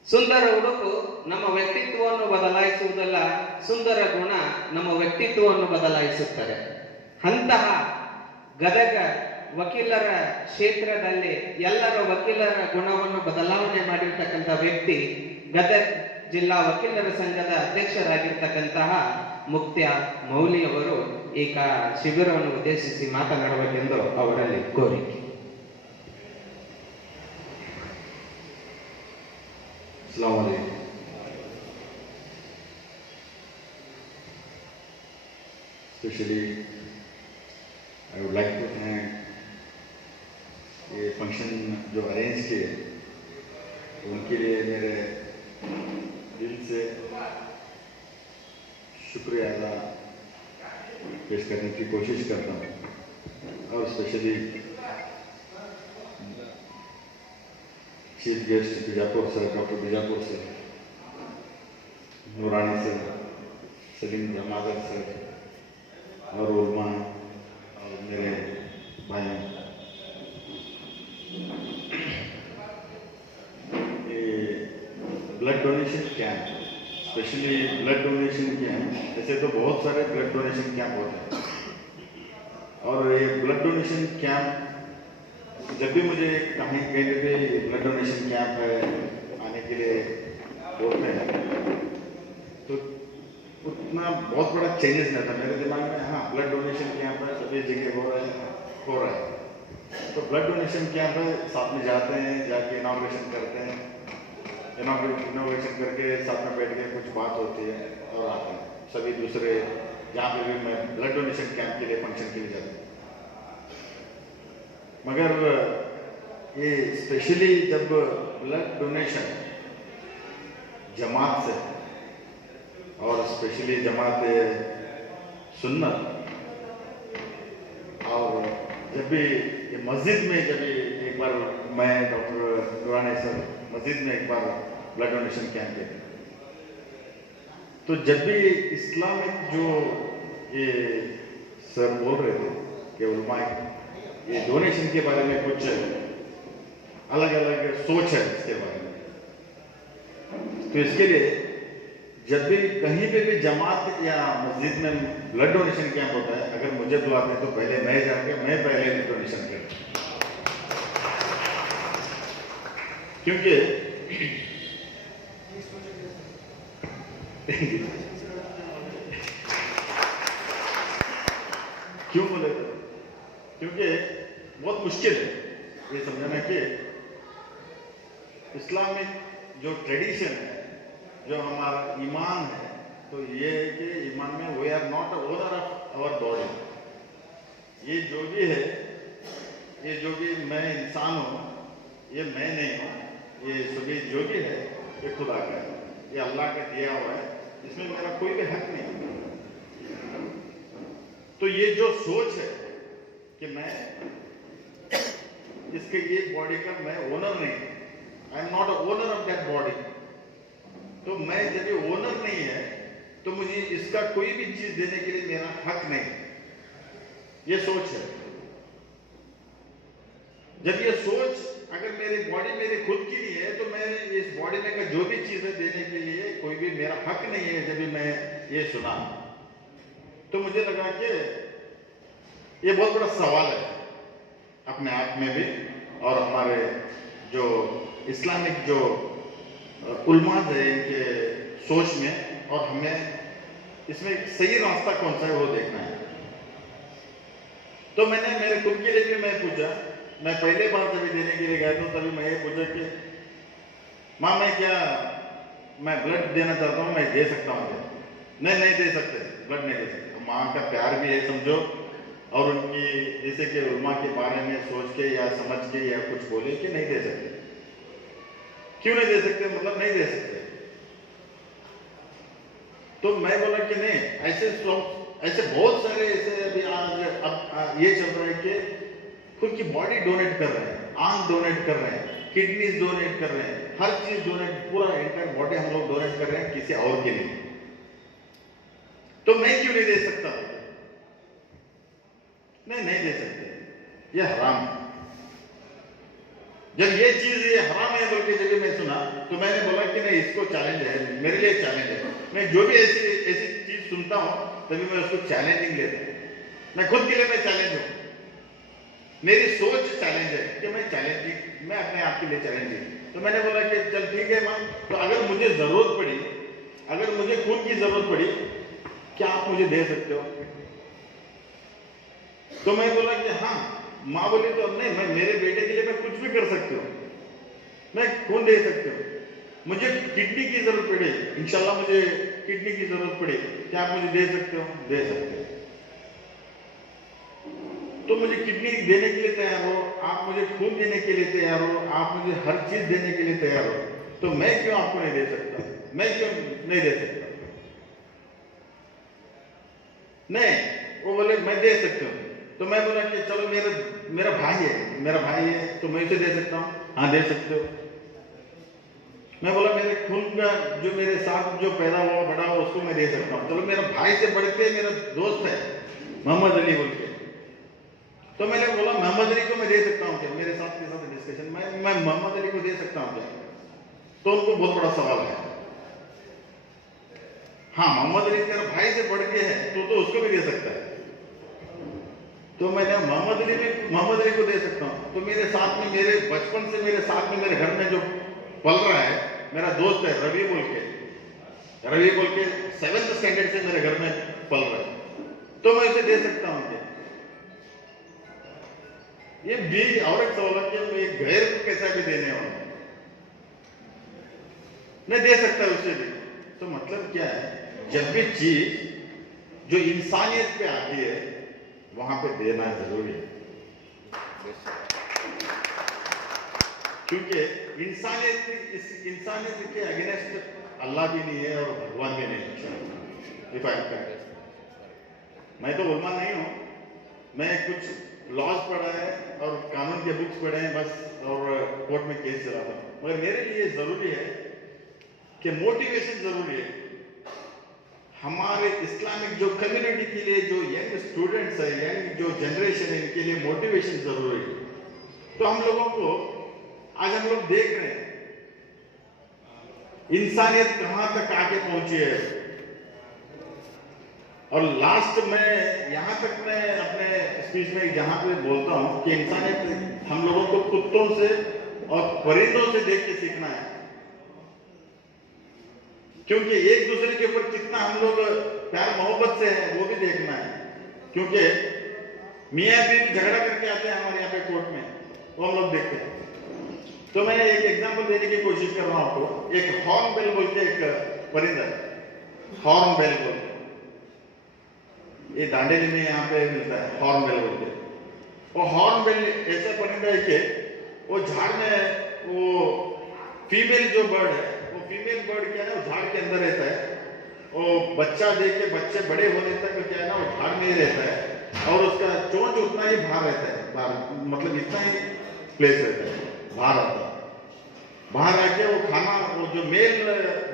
ಸುಂದರ ಉಡುಪು ನಮ್ಮ ವ್ಯಕ್ತಿತ್ವವನ್ನು ಬದಲಾಯಿಸುವುದಲ್ಲ, ಸುಂದರ ಗುಣ ನಮ್ಮ ವ್ಯಕ್ತಿತ್ವವನ್ನು ಬದಲಾಯಿಸುತ್ತದೆ. ಅಂತಹ ಗದಗ ವಕೀಲರ ಕ್ಷೇತ್ರದಲ್ಲಿ ಎಲ್ಲರ ವಕೀಲರ ಗುಣವನ್ನು ಬದಲಾವಣೆ ಮಾಡಿರ್ತಕ್ಕಂಥ ವ್ಯಕ್ತಿ ಗದಗ ಜಿಲ್ಲಾ ವಕೀಲರ ಸಂಘದ ಅಧ್ಯಕ್ಷರಾಗಿರ್ತಕ್ಕಂತಹ ಮುಕ್ತ್ಯ ಮೌಲಿಯವರು ಈ ಶಿಬಿರವನ್ನು ಉದ್ದೇಶಿಸಿ ಮಾತನಾಡಬೇಕೆಂದು ಅವರಲ್ಲಿ ಕೋರಿಕೆ. अस्सलाम वालेकुम। Especially, I would like to thank ये फंक्शन जो अरेंज किए उनके लिए मेरे दिल से शुक्रिया अदा पेश करने की कोशिश करता हूँ। और specially chief guest Bijapur sir, doctor Bijapur sir, नूरानी सर, सलीम जमादर सर और उलमा और मेरे भाइयों, ये blood donation camp, specially blood donation camp, ऐसे तो बहुत सारे ब्लड डोनेशन कैंप होते हैं और ये ब्लड डोनेशन कैंप जब भी मुझे कहीं कहीं पे ब्लड डोनेशन कैंप है आने के लिए बोलते हैं तो उतना बहुत बड़ा चेंजेस नहीं था मेरे दिमाग में। हाँ, ब्लड डोनेशन कैंप है, सभी जगह हो रहा है तो ब्लड डोनेशन कैंप है, साथ में जाते हैं, जाके इनॉग्रेशन करते हैं, इनॉग्रेशन करके साथ में बैठ के कुछ बात होती है और आते हैं सभी दूसरे जहाँ पे भी मैं ब्लड डोनेशन कैंप के लिए फंक्शन के लिए जाता हूँ। मगर ये स्पेशली जब ब्लड डोनेशन जमात से और स्पेशली जमात सुन्नत और जब भी ये मस्जिद में जब एक बार मैं डॉक्टर नूरानी सर मस्जिद में एक बार ब्लड डोनेशन कैंप किया तो जब भी इस्लामिक जो ये सर बोल रहे थे कि उलमा ये डोनेशन के बारे में कुछ अलग अलग सोच है इसके बारे में, तो इसके लिए जब भी कहीं पे भी जमात या मस्जिद में ब्लड डोनेशन कैंप होता है, अगर मुझे बुलाते हैं तो पहले मैं जाके मैं पहले डोनेशन करता हूँ, क्योंकि क्यों बोले तो क्योंकि बहुत मुश्किल है ये समझना कि इस्लामिक जो ट्रेडिशन है, जो हमारा ईमान है, तो ये है कि ईमान में we are not owner of our body. ये जो भी है, ये जो भी मैं इंसान हूँ, ये मैं नहीं हूँ, ये सभी जो भी है ये खुदा का है, ये अल्लाह का दिया हुआ है, इसमें मेरा कोई भी हक नहीं। तो ये जो सोच है कि मैं इसके ये बॉडी का मैं ओनर नहीं, I am not owner of that body, तो मैं जब ये ओनर नहीं है तो मुझे इसका कोई भी चीज देने के लिए मेरा हक नहीं, ये सोच है। जब ये सोच अगर मेरी बॉडी मेरी खुद की नहीं है तो मैं इस बॉडी में का जो भी चीज है देने के लिए कोई भी मेरा हक नहीं है। जब भी मैं ये सुना तो मुझे लगा कि ये बहुत बड़ा सवाल है अपने आप में भी, और हमारे जो इस्लामिक जो उलमा है इनके सोच में, और हमें इसमें सही रास्ता कौन सा है वो देखना है। तो मैंने मेरे खुद के लिए भी मैं पूछा, मैं पहले बार जब देने के लिए गया था तभी मैं ये पूछा कि माँ मैं ब्लड देना चाहता हूँ, मैं दे सकता हूँ? नहीं दे सकते, ब्लड नहीं दे सकते। माँ का प्यार भी है समझो, और उनकी जैसे कि उलमा के बारे में सोच के या समझ के या कुछ बोले कि नहीं दे सकते। क्यों नहीं दे सकते? मतलब नहीं दे सकते। तो मैं बोला कि नहीं, ऐसे बहुत सारे ऐसे अभी आज अब ये चल रहा है कि खुद की बॉडी डोनेट कर रहे हैं, आंख डोनेट कर रहे हैं, किडनीज डोनेट कर रहे हैं, हर चीज डोनेट, पूरा एंटायर बॉडी हम लोग डोनेट कर रहे हैं किसी और के लिए। तो मैं क्यों नहीं दे सकता? नहीं दे सकते, ये हराम है। जब ये चीज ये हराम है बोल के जब मैं सुना तो मैंने बोला कि नहीं, इसको चैलेंज है, मेरे लिए चैलेंज है। मैं जो भी ऐसी ऐसी चीज सुनता हूँ तभी मैं उसको चैलेंजिंग लेता हूँ। मैं खुद के लिए मैं चैलेंज हूँ, मेरी सोच चैलेंज है कि मैं चैलेंजिंग, मैं अपने आप के लिए चैलेंजिंग। तो मैंने बोला कि चल ठीक है माँ, तो अगर मुझे जरूरत पड़ी, अगर मुझे खून की जरूरत पड़ी, क्या आप मुझे दे सकते हो? तो मैं बोला कि हाँ। माँ बोली तो नहीं, मैं मेरे बेटे के लिए मैं कुछ भी कर सकती हूँ, मैं खून दे सकती हूँ। मुझे किडनी की जरूरत पड़ी, इंशाल्लाह मुझे किडनी की जरूरत पड़ी, क्या आप मुझे दे सकते हो? दे सकते हो। तो मुझे किडनी देने के लिए तैयार हो, आप मुझे खून देने के लिए तैयार हो, आप मुझे हर चीज देने के लिए तैयार हो, तो मैं क्यों आपको नहीं दे सकता? मैं क्यों नहीं दे सकता? नहीं, वो बोले मैं दे सकता हूँ। तो मैं बोला कि चलो मेरा भाई है, तो मैं इसे दे सकता हूँ। हाँ दे सकते हो। मैं बोला मेरे खून का जो मेरे साथ जो पैदा हुआ बड़ा हुआ उसको मैं दे सकता हूँ। चलो मेरा भाई से बढ़ के मेरा दोस्त है मोहम्मद अली बोल के, तो मैंने बोला मोहम्मद अली को मैं दे सकता हूँ क्या? मेरे साथ के साथ डिस्कशन मैं मोहम्मद अली को दे सकता हूँ क्या? तो उनको बहुत बड़ा सवाल है। हाँ मोहम्मद अली तेरा भाई से बढ़ के है तो उसको भी दे सकता है। तो मैंने मोहम्मद अली को दे सकता हूँ। तो मेरे साथ में, मेरे बचपन से मेरे साथ में, मेरे घर में जो पल रहा है मेरा दोस्त है रवि बोल के 7th स्टैंडर्ड से मेरे घर में पल रहा है, तो मैं उसे दे सकता हूँ क्या? ये भी और एक सवाल है कि मैं गैर को कैसा भी देने वाला नहीं दे सकता उसे भी। तो मतलब क्या है, जब भी चीज जो इंसानियत पे आती है वहां पे देना जरूरी है, क्योंकि इंसानियत के अगेंस्ट अल्लाह भी नहीं है और भगवान भी नहीं है। मैं तो उलमा नहीं हूं, मैं कुछ लॉज पढ़ा है और कानून के बुक्स पढ़े हैं बस, और कोर्ट में केस चलाता हूं। मगर मेरे लिए जरूरी है कि मोटिवेशन जरूरी है। हमारे इस्लामिक जो कम्युनिटी के लिए, जो यंग स्टूडेंट्स है, यंग जो जनरेशन है, इनके लिए मोटिवेशन जरूरी है। तो हम लोगों को आज हम लोग देख रहे हैं इंसानियत कहां तक आके पहुंची है। और लास्ट में यहां तक मैं अपने स्पीच में जहां पे बोलता हूं कि इंसानियत हम लोगों को कुत्तों से और परिंदों से देख के सीखना है, क्योंकि एक दूसरे के ऊपर कितना हम लोग प्यार मोहब्बत से है वो भी देखना है। क्योंकि मियाँ भी झगड़ा करके आते हैं हमारे यहाँ पे कोर्ट में, वो हम लोग देखते हैं। तो मैं एक एग्जांपल देने की कोशिश कर रहा हूं आपको। एक हॉर्न बेल बोल के एक परिंदा है, हॉर्न बेल बोल के, ये दांडेली में यहाँ पे मिलता है हॉर्न बेल बोल के। वो हॉर्न बेल ऐसा परिंदा है कि वो झाड़ में, वो फीमेल जो बर्ड है, वो फीमेल बर्ड क्या है, वो झाड़ के अंदर रहता है। वो बच्चा देख के बच्चे बड़े होने तक क्या है ना, वो झाड़ में ही रहता है और उसका चोंच उतना ही बाहर रहता है, बाहर मतलब इतना ही प्लेस रहता है, बाहर आता है। बाहर आके वो खाना, वो जो मेल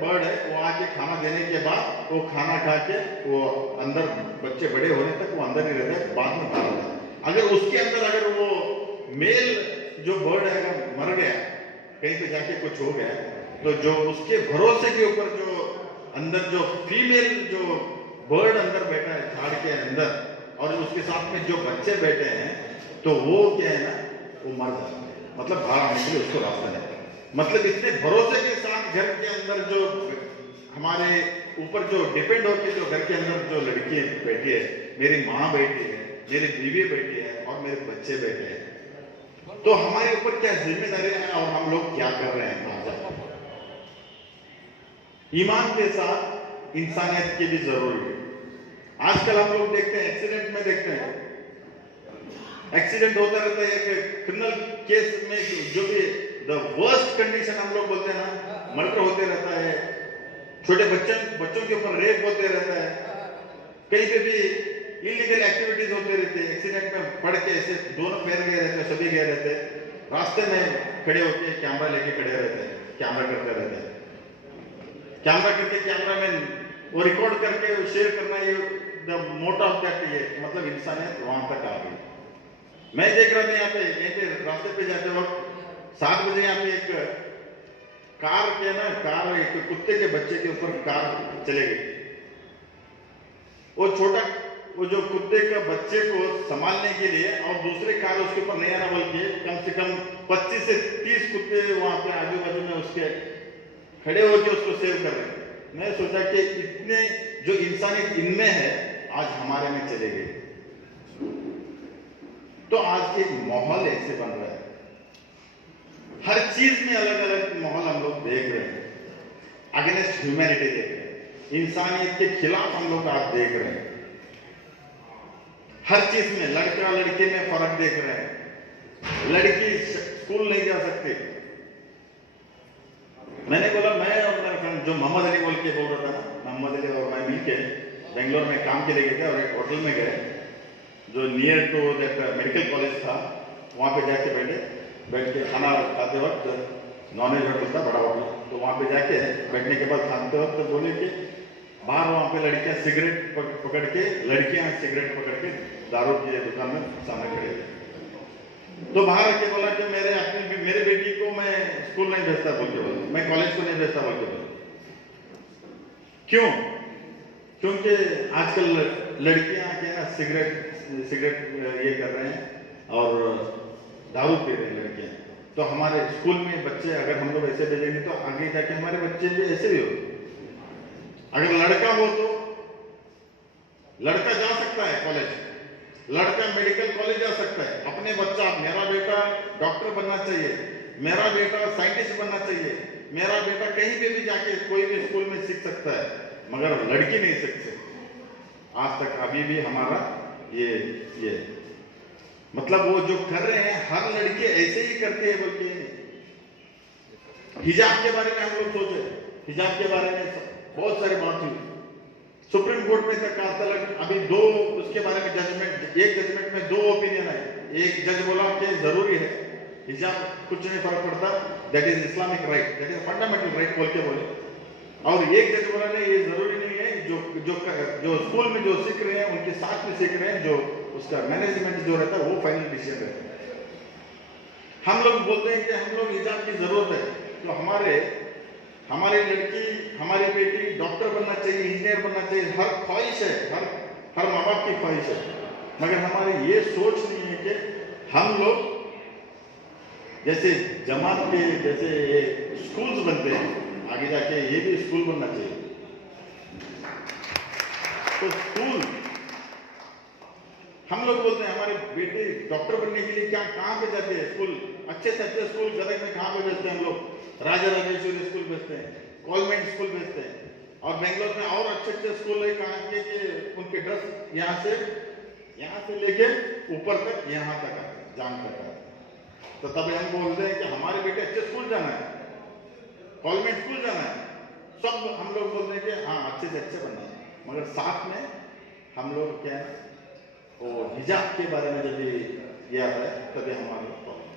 बर्ड है वो आके खाना देने के बाद वो खाना खा के वो अंदर, बच्चे बड़े होने तक वो अंदर ही रहता है, बाद में बाहर आता है। अगर उसके अंदर अगर वो मेल जो बर्ड है अगर मर गया, कहीं पे जाके कुछ हो गया, तो जो उसके भरोसे के ऊपर जो अंदर जो फीमेल जो बर्ड अंदर बैठा है झाड़ के अंदर, और उसके साथ में जो बच्चे बैठे हैं, तो वो क्या है ना, वो मर जाते हैं, मतलब बाहर आने के लिए उसको रास्ता नहीं। मतलब इतने भरोसे के साथ घर के अंदर जो हमारे ऊपर जो डिपेंड होके जो घर के अंदर जो लड़की बैठी है, मेरी माँ बैठी है, मेरी बीवी बैठी है और मेरे बच्चे बैठे हैं, तो हमारे ऊपर क्या जिम्मेदारी है और हम लोग क्या कर रहे हैं। ईमान के साथ इंसानियत की भी जरूरी है। आजकल हम लोग देखते हैं, एक्सीडेंट में देखते हैं, एक्सीडेंट होता रहता है। क्रिमिनल केस में जो भी द वर्स्ट कंडीशन हम लोग बोलते हैं ना, मर्डर होते रहता है, छोटे बच्चों के ऊपर रेप होते रहता है, कहीं पे भी इलीगल एक्टिविटीज होते रहते हैं। एक्सीडेंट में पड़ के ऐसे दोनों पैर गए रहते हैं, सभी गए रहते हैं, रास्ते में खड़े होके कैमरा लेके खड़े रहते हैं, कैमरा करते रहते हैं, कैमरा करके कैमरा में वो रिकॉर्ड करके शेयर करना, ये द मोटिव ऑफ दैट, ये मतलब इंसानियत वहां तक आ गई। मैं देख रहा था यहाँ पे रास्ते पे जाते वक्त 7 बजे यहाँ पे एक कार के ना कार एक कुत्ते के बच्चे के ऊपर कार चले गई। वो जो कुत्ते का बच्चे को संभालने के लिए और दूसरे कार उसके ऊपर नहीं आना, बल्कि कम से कम 25 से 30 कुत्ते वहां पे आजू बाजू में उसके खड़े होकर उसको सेव कर रहे हैं। मैं सोचा कि इतने जो इंसानियत इनमें है आज हमारे में चले गए। तो आज एक माहौल ऐसे बन रहा है, हर चीज में अलग अलग माहौल हम लोग देख रहे हैं। अगेंस्ट ह्यूमैनिटी देख रहे हैं, इंसानियत के खिलाफ हम लोग आज देख रहे हैं। हर चीज में लड़का लड़के में फर्क देख रहे हैं। लड़की स्कूल नहीं जा सकती। मैंने बोला, मैं और मेरा फ्रेंड जो मोहम्मद अली बोल के बोल रहा था ना, मोहम्मद अली और मैं मिलके बेंगलोर में काम के लिए गए थे और एक होटल में गए जो near to that medical college था। वहां पे जाके बैठ के खाना खाते वक्त, नॉनवेज होटल था, बड़ा होटल, तो वहां पे जाके बैठने के बाद खाते वक्त तो बोले कि बाहर वहां पे लड़कियां सिगरेट पकड़ के सिगरेट पकड़ के दारू की दुकान में सामने खड़े थे। तो बाहर आके बोला कि मेरे बेटी को मैं स्कूल नहीं भेजता बोल के बोला, मैं कॉलेज को नहीं भेजता बोल के बोला। क्यों? क्योंकि आजकल लड़कियां आके ना सिगरेट ये कर रहे हैं और दारू पी रहे हैं लड़कियां। तो हमारे स्कूल में बच्चे अगर हम लोग ऐसे भेजेंगे तो आगे जाके हमारे बच्चे भी ऐसे ही हो। अगर लड़का हो तो लड़का जा सकता है कॉलेज, लड़का मेडिकल कॉलेज जा सकता है। अपने बच्चा, मेरा बेटा डॉक्टर बनना चाहिए, मेरा बेटा साइंटिस्ट बनना चाहिए, मेरा बेटा कहीं पे भी जाके कोई भी स्कूल में सीख सकता है, मगर लड़की नहीं सीखते। आज तक अभी भी हमारा ये मतलब वो जो कर रहे हैं हर लड़के ऐसे ही करते हैं बोल के। हिजाब के बारे में हम लोग सोचे, हिजाब के बारे में बहुत सारी बात हुई, सुप्रीम कोर्ट में तक तक अभी उसके बारे में एक जजमेंट में 2 ओपिनियन आए। एक जज बोला कि जरूरी है हिजाब, कुछ नहीं फर्क पड़ता, that is Islamic right, that is fundamental right बोल के बोले। और एक जज बोला नहीं, ये जरूरी नहीं है, जो स्कूल में जो सीख रहे हैं उनके साथ में सीख रहे हैं, जो उसका मैनेजमेंट जो रहता है वो फाइनल डिसीजन रहता है। हम लोग बोलते हैं कि हम लोग हिजाब की जरूरत है, तो हमारी लड़की, हमारी बेटी डॉक्टर बनना चाहिए, इंजीनियर बनना चाहिए, हर ख्वाहिश है, हर माँ बाप की ख्वाहिश है। मगर हमारी ये सोच नहीं है कि हम लोग जैसे जमात के जैसे ये स्कूल्स बनते हैं, आगे जाके ये भी स्कूल बनना चाहिए। तो स्कूल हम लोग बोलते हैं हमारे बेटे डॉक्टर बनने के लिए कहाँ पे जाते हैं स्कूल, अच्छे से अच्छे स्कूल गदग में कहाँ पे भेजते हैं हम लोग, राजा राजेश्वरी स्कूल भेजते हैं, कॉन्वेंट स्कूल भेजते हैं। और बेंगलोर में और अच्छे स्कूल है कहाँ के कि उनके ड्रेस यहाँ से लेके ऊपर तक, यहाँ तक जान तक है। तो तब हम बोलते हैं कि हमारे बेटे अच्छे स्कूल जाना है, कॉन्वेंट स्कूल जाना है, सब हम लोग बोलते हैं कि हाँ अच्छे से अच्छे बनना है। मगर साथ में हम लोग क्या है वो हिजाब के बारे में जब ये आता है तभी हमारे प्रॉब्लम,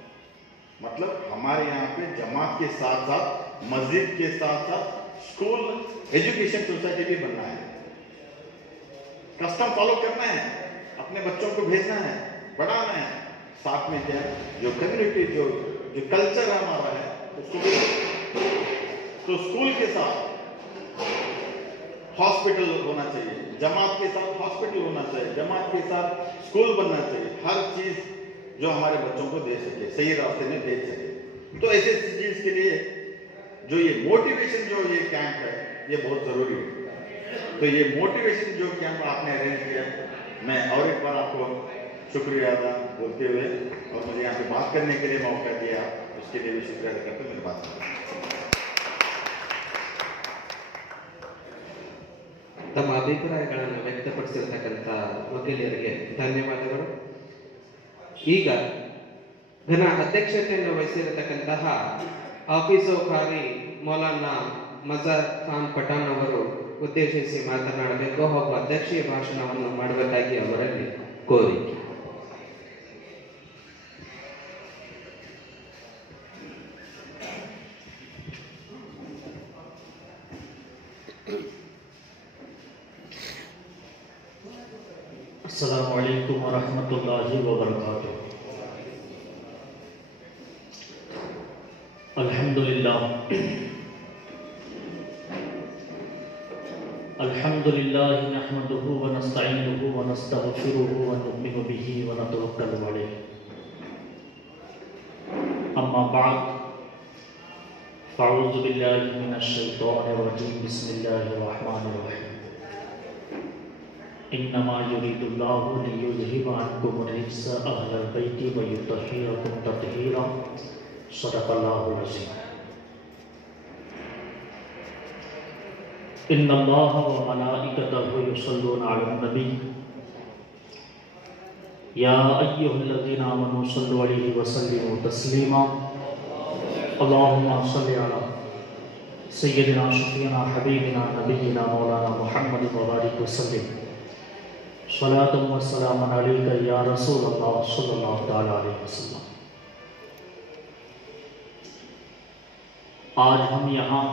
मतलब हमारे यहाँ पे जमात के साथ साथ मस्जिद के साथ साथ स्कूल एजुकेशन सोसाइटी भी बनना है, कस्टम फॉलो करना है, अपने बच्चों को भेजना है, बढ़ाना है। साथ में क्या है जो कम्युनिटी जो कल्चर हमारा है उसको भी, तो स्कूल के साथ हॉस्पिटल होना चाहिए, जमात के साथ हॉस्पिटल होना चाहिए, जमात के साथ स्कूल बनना चाहिए, हर चीज जो हमारे बच्चों को दे सके, सही रास्ते में भेज सके। तो ऐसे चीज के लिए जो ये मोटिवेशन जो ये कैंप है ये बहुत जरूरी है। तो ये मोटिवेशन जो कैंप आपने अरेंज किया, मैं और एक बार आपको शुक्रिया अदा बोलते हुए और मुझे यहाँ पे बात करने के लिए मौका दिया, उसके लिए भी शुक्रिया अदा करते मेरी बात ತಮ್ಮ ಅಭಿಪ್ರಾಯಗಳನ್ನು ವ್ಯಕ್ತಪಡಿಸಿರ್ತಕ್ಕಂಥ ವಕೀಲರಿಗೆ ಧನ್ಯವಾದಗಳು. ಈಗ ಘನ ಅಧ್ಯಕ್ಷತೆಯನ್ನು ವಹಿಸಿರತಕ್ಕಂತಹ ಆಫೀಸು ಖಾರಿ ಮೌಲಾನಾ ಮಜಾರ್ ಖಾನ್ ಪಠಾಣ್ ಅವರು ಉದ್ದೇಶಿಸಿ ಮಾತನಾಡಬೇಕು ಹಾಗೂ ಅಧ್ಯಕ್ಷೀಯ ಭಾಷಣವನ್ನು ಮಾಡಬೇಕಾಗಿ ಅವರಲ್ಲಿ ಕೋರಿಕೆ. अस्सलामु अलैकुम व रहमतुल्लाहि व बरकातुहू। الحمدللہ الحمدللہ نحمده ونستعینه ونستغفره ونؤمن به ونتوکل علیہ اما بعد فاعوذ باللہ من الشیطان الرجیم بسم اللہ الرحمن الرحیم انما یرید اللہ لیذہب عنکم الرجس اہل البیت ویطہرکم تطہیرا صدق اللہ العظیم ان اللہ وملائکتہ یصلون علی النبی یا ایھا الذین آمنوا صلوا علیہ وسلموا تسلیما اللہم صل علی سیدنا شفیعنا حبیبنا نبینا مولانا محمد وبارک وسلم صلاۃ و سلام علیک یا رسول اللہ صلی اللہ تعالی علیہ وسلم۔ آج ہم یہاں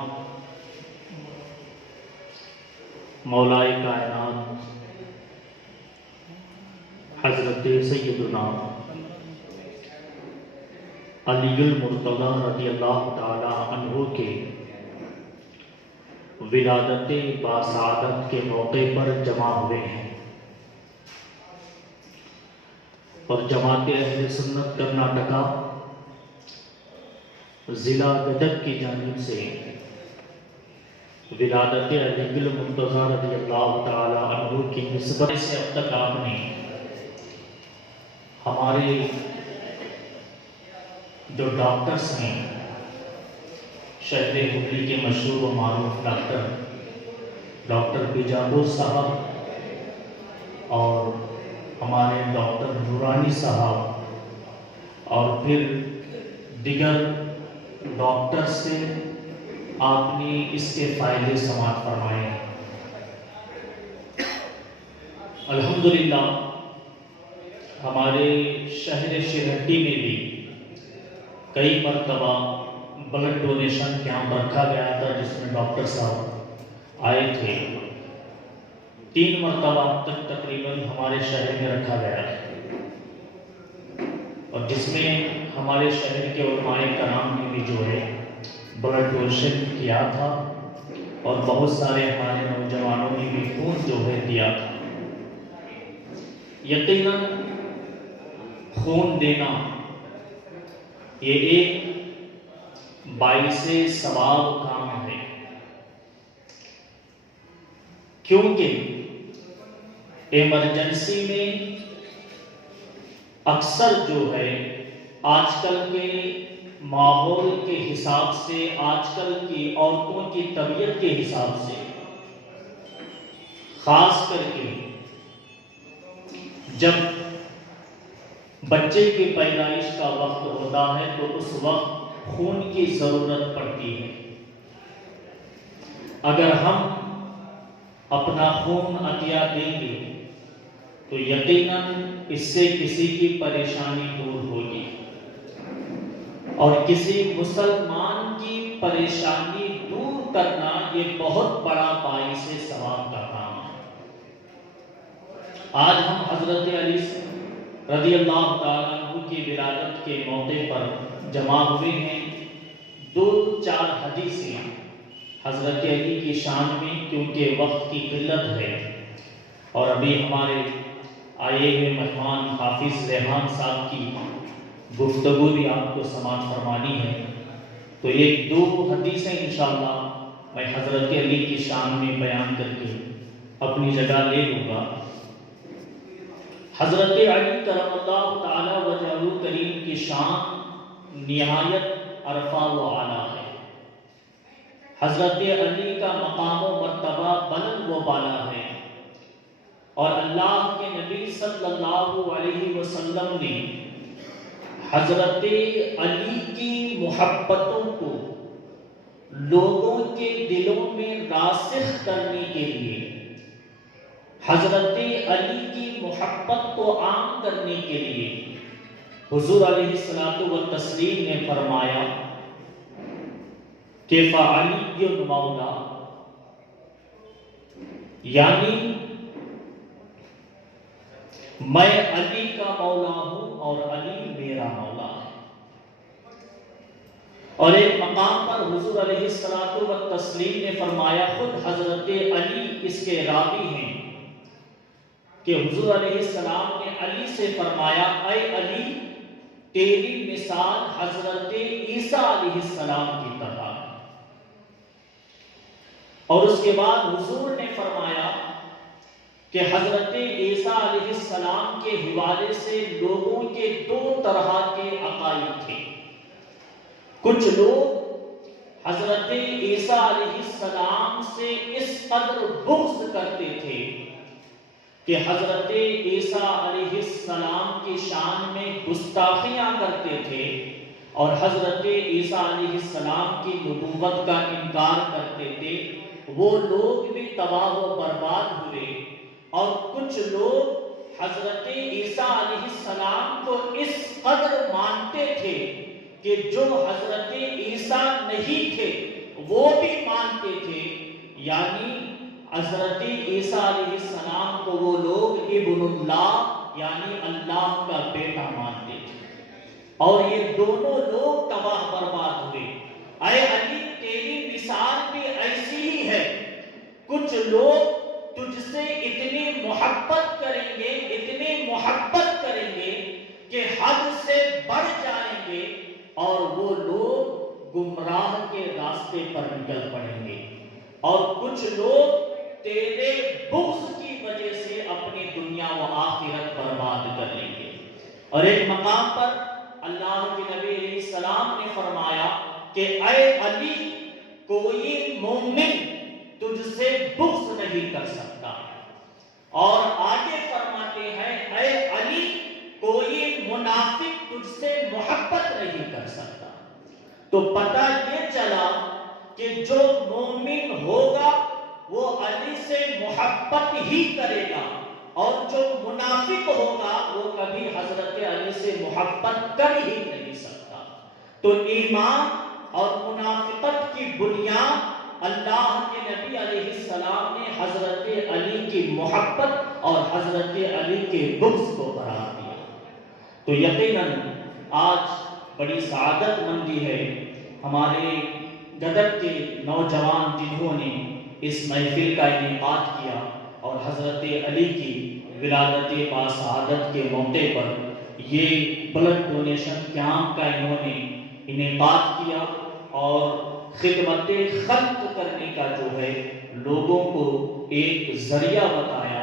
مولائے کائنات حضرت سیدنا علی المرتضی رضی اللہ تعالی عنہ کے ولادت باسعادت کے موقع پر جمع ہوئے ہیں، اور جماعت اہل سنت کرناٹکا ضلع گدگ کی جانب سے ولادت علی المرتضی رضی اللہ تعالی عنہ کی نسبت سے اب تک آپ نے ہمارے جو ڈاکٹرز ہیں، شہر ہگلی کے مشہور و معروف ڈاکٹر بیجاپور صاحب اور ہمارے ڈاکٹر نورانی صاحب اور پھر دیگر ڈاکٹر سے آپ نے اس کے فائدے سماعت فرمائے ہیں۔ الحمدللہ ہمارے شہر شیرہٹی میں بھی کئی مرتبہ بلڈ ڈونیشن کیمپ رکھا گیا تھا، جس میں ڈاکٹر صاحب آئے تھے۔ 3 مرتبہ تک تقریباً ہمارے شہر میں رکھا گیا اور جس میں ہمارے شہر کے علماء کرام نے بھی جو ہے بلڈ ڈونیشن کیا تھا، اور بہت سارے ہمارے نوجوانوں نے بھی خون جو ہے دیا تھا۔ یقیناً خون دینا یہ ایک باعث ثواب کام ہے، کیونکہ ایمرجنسی میں اکثر جو ہے آج کل کے ماحول کے حساب سے، آج کل کی عورتوں کی طبیعت کے حساب سے، خاص کر کے جب بچے کی پیدائش کا وقت ہوتا ہے تو اس وقت خون کی ضرورت پڑتی ہے۔ اگر ہم اپنا خون عطیہ دیں گے تو یقیناً اس سے کسی کی پریشانی دور ہوگی، اور کسی مسلمان کی پریشانی دور کرنا یہ بہت بڑا باعث ثواب کا کام ہے۔ آج ہم حضرت علی رضی اللہ تعالیٰ عنہ کی ولادت کے موقع پر جمع ہوئے ہیں۔ 2-4 حدیثیں حضرت علی کی شان میں، کیونکہ وقت کی قلت ہے اور ابھی ہمارے آئے ہوئے مہمان حافظ ریحان صاحب کی گفتگو بھی آپ کو سماعت فرمانی ہے، تو یہ 2 حدیثیں انشاءاللہ میں حضرت علی کی شان میں بیان کر کے اپنی جگہ لے لوں گا۔ حضرت علی کرم اللہ تعالی وجہہ کریم کی شان نہایت عرفہ و اعلیٰ ہے۔ حضرت علی کا مقام و مرتبہ بلند و بالا ہے، اور اللہ کے نبی صلی اللہ علیہ وسلم نے حضرت علی کی محبتوں کو لوگوں کے دلوں میں راسخ کرنے کے لیے، حضرت علی کی محبت کو عام کرنے کے لیے حضور علیہ الصلوۃ والتسلیم نے فرمایا کہ فعلی مولا، یعنی میں علی کا مولا ہوں اور علی میرا مولا ہے۔ اور ایک مقام پر حضور علیہ الصلوۃ والتسلیم نے فرمایا، خود حضرت علی اس کے راوی ہیں کہ حضور علیہ السلام نے علی سے فرمایا، اے علی تیری مثال حضرت عیسیٰ علیہ السلام کی طرح ہے۔ اور اس کے بعد حضور نے فرمایا کہ حضرت عیسیٰ علیہ السلام کے حوالے سے لوگوں کے دو طرح کے عقائد تھے۔ کچھ لوگ حضرت عیسیٰ علیہ السلام سے اس قدر بغض کرتے تھے کہ حضرت عیسیٰ علیہ السلام کی شان میں گستاخیاں کرتے تھے اور حضرت عیسیٰ علیہ السلام کی نبوت کا انکار کرتے تھے۔ وہ لوگ بھی تباہ و برباد ہوئے، اور کچھ لوگ حضرت عیسیٰ علیہ السلام کو اس قدر مانتے تھے کہ جو حضرت عیسیٰ نہیں تھے وہ بھی مانتے تھے، یعنی حضرت عیسیٰ علیہ السلام کو وہ لوگ ابن اللہ یعنی اللہ کا بیٹا مانتے تھے، اور یہ دونوں لوگ تباہ برباد ہوئے۔ اے علی تیری مثال بھی ایسی ہی ہے، کچھ لوگ تجھ سے اتنی محبت کریں گے، اتنی محبت کریں گے کہ حد سے بڑھ جائیں گے، اور وہ لوگ گمراہ کے راستے پر نکل پڑیں گے، اور کچھ لوگ تیرے بغض کی وجہ سے اپنی دنیا و آخرت برباد کر لیں گے۔ اور ایک مقام پر اللہ کے نبی علیہ السلام نے فرمایا کہ اے علی کوئی مومن تجھ سے بغض نہیں کر سکتا، اور آگے فرماتے ہیں اے علی کوئی منافق تجھ سے محبت نہیں کر سکتا۔ تو پتہ یہ چلا کہ جو مومن ہوگا وہ علی سے محبت ہی کرے گا، اور جو منافق ہوگا وہ کبھی حضرت علی سے محبت کر ہی نہیں سکتا۔ تو ایمان اور منافقت کی بنیاد اللہ کے نبی علیہ السلام نے حضرت علی کی محبت اور حضرت علی کے بغض کو قرار دیا۔ تو یقیناً آج بڑی سعادت مندی ہے ہمارے گدر کے نوجوان جنہوں نے اس محفل کا انعقاد کیا اور حضرت علی کی ولادت باسعادت کے موقع پر یہ بلڈ ڈونیشن کیمپ کا انہوں نے انعقاد کیا اور خدمت خلق کرنے کا جو ہے لوگوں کو ایک ذریعہ بتایا۔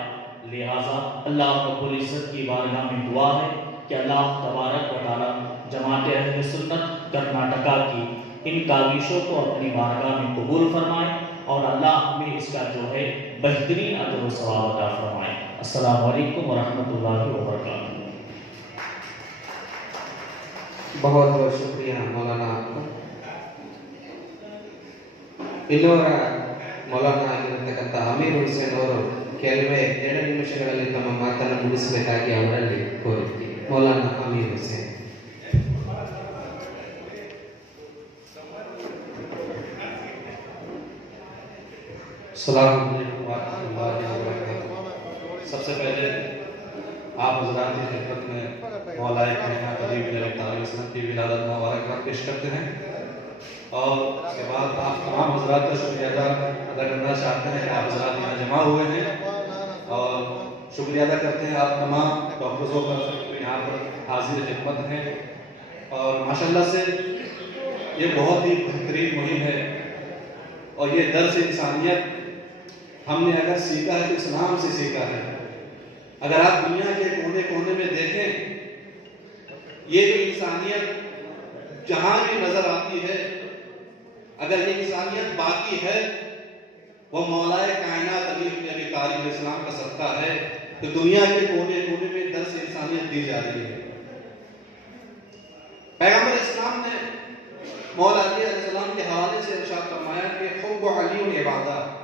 لہذا اللہ رب العزت کی بارگاہ میں دعا ہے کہ اللہ تبارک و تعالی جماعت اہل سنت کرناٹکا کی ان کاوشوں کو اپنی بارگاہ میں قبول فرمائے، اور اللہ ہمیں اس کا جو ہے بہترین اجر و ثواب عطا فرمائے۔ السلام علیکم ورحمۃ اللہ وبرکاتہ۔ بہت بہت شکریہ مولانا آپ کا۔ ಇನ್ನೋರ ಮೌಲಾನ ಆಗಿರತಕ್ಕಂಥ ಅಮೀರ್ ಹುಸೇನ್ ಅವರು ಕೆಲವೇ 2 ನಿಮಿಷಗಳಲ್ಲಿ ತಮ್ಮ ಮಾತನ್ನು ಮುಗಿಸಬೇಕಾಗಿ ಅವರಲ್ಲಿ ಕೋರುತ್ತೀವಿ। ಮೌಲಾನ ಅಮೀರ್ ಹುಸೇನ್। अस्सलाम वालेकुम वरहमतुल्लाहि वबरकातुहू। सबसे पहले आप हज़रात की खिदमत में मौलाए कायनात अली बिन अबी तालिब अलैहि की विलादत मुबारक पेश करते हैं, और उसके बाद आप तमाम हज़रात का शुक्रिया अदा करना चाहते हैं कि आप हज़रात यहाँ जमा हुए हैं, और शुक्रिया अदा करते हैं आप तमाम डॉक्टर्सों का जो यहाँ पर हाजिर खिदमत हैं। और माशाल्लाह से ये बहुत ही बेहतरीन मुहिम है, और ये दर्स इंसानियत हमने अगर सीखा है तो इस्लाम से सीखा है। अगर आप दुनिया के कोने कोने में देखें, ये जो इंसानियत जहाँ भी नजर आती है, अगर ये इंसानियत बाकी है वो मौलाए कायनात अली बिन अबी तालिब अलैहिस्सलाम का सदका है, तो दुनिया के कोने कोने में दर्स इंसानियत दी जा रही है। पैगंबर इस्लाम ने मौला अली अलैहिस्सलाम के हवाले से इरशाद फरमाया कि हुब्ब अली इबादत,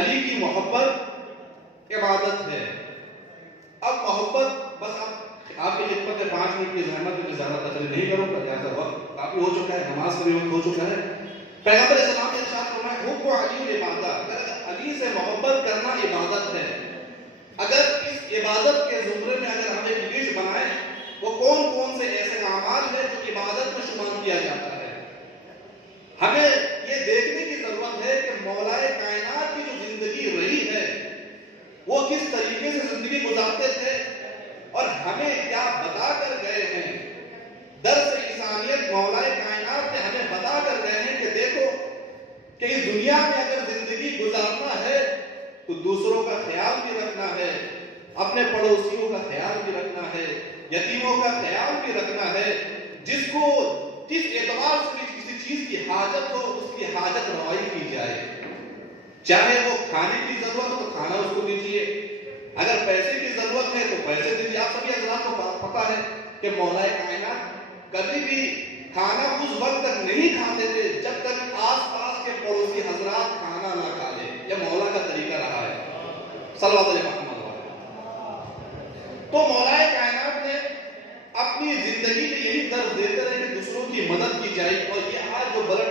अली की मोहब्बत इबादत है। अब मोहब्बत बस आपकी खिदमत में 5 मिनट की ज़हमत में ज़्यादा तकरीर नहीं करूँगा, ज़्यादा वक्त काफ़ी हो चुका है, नमाज का भी वक्त हो चुका है। पैगंबर इस्लाम ने इरशाद फरमाया हुब्ब अली इबादत, अली से मोहब्बत करना इबादत है। अगर इस इबादत के ज़ुमरे में अगर हम एक लिस्ट बनाएं, वो कौन कौन से ऐसे अमाल है जो इबादत में शुमार किया जाता है, हमें क्या बता कर गए हैं, दर्स इंसानियत मौलाए कायनात ने हमें बता कर गए हैं कि देखो कि इस दुनिया में अगर जिंदगी गुजारना है तो दूसरों का ख्याल भी रखना है, अपने पड़ोसियों का ख्याल भी रखना है, यतीमों का ख्याल भी रखना है, जिसको जिस एतबार से भी किसी चीज की हाजत हो उसकी हाजत रवाई की जाए। चाहे वो खाने की जरूरत हो तो खाना उसको दीजिए, अगर पैसे की जरूरत है तो पैसे दीजिए। आप सभी हजरात को पता है कि मौलाए कायनात कभी भी खाना उस वक्त तक नहीं खाते थे जब तक आसपास के पड़ोसी हजरात खाना ना खा ले। यह मौला का तरीका रहा है सल्लल्लाहु अलैहि वसल्लम। तो मौलाए कायनात ने अपनी जिंदगी में यही दर्ज देते रहे कि दूसरों की मदद की जाए, और ये आज जो ब्लड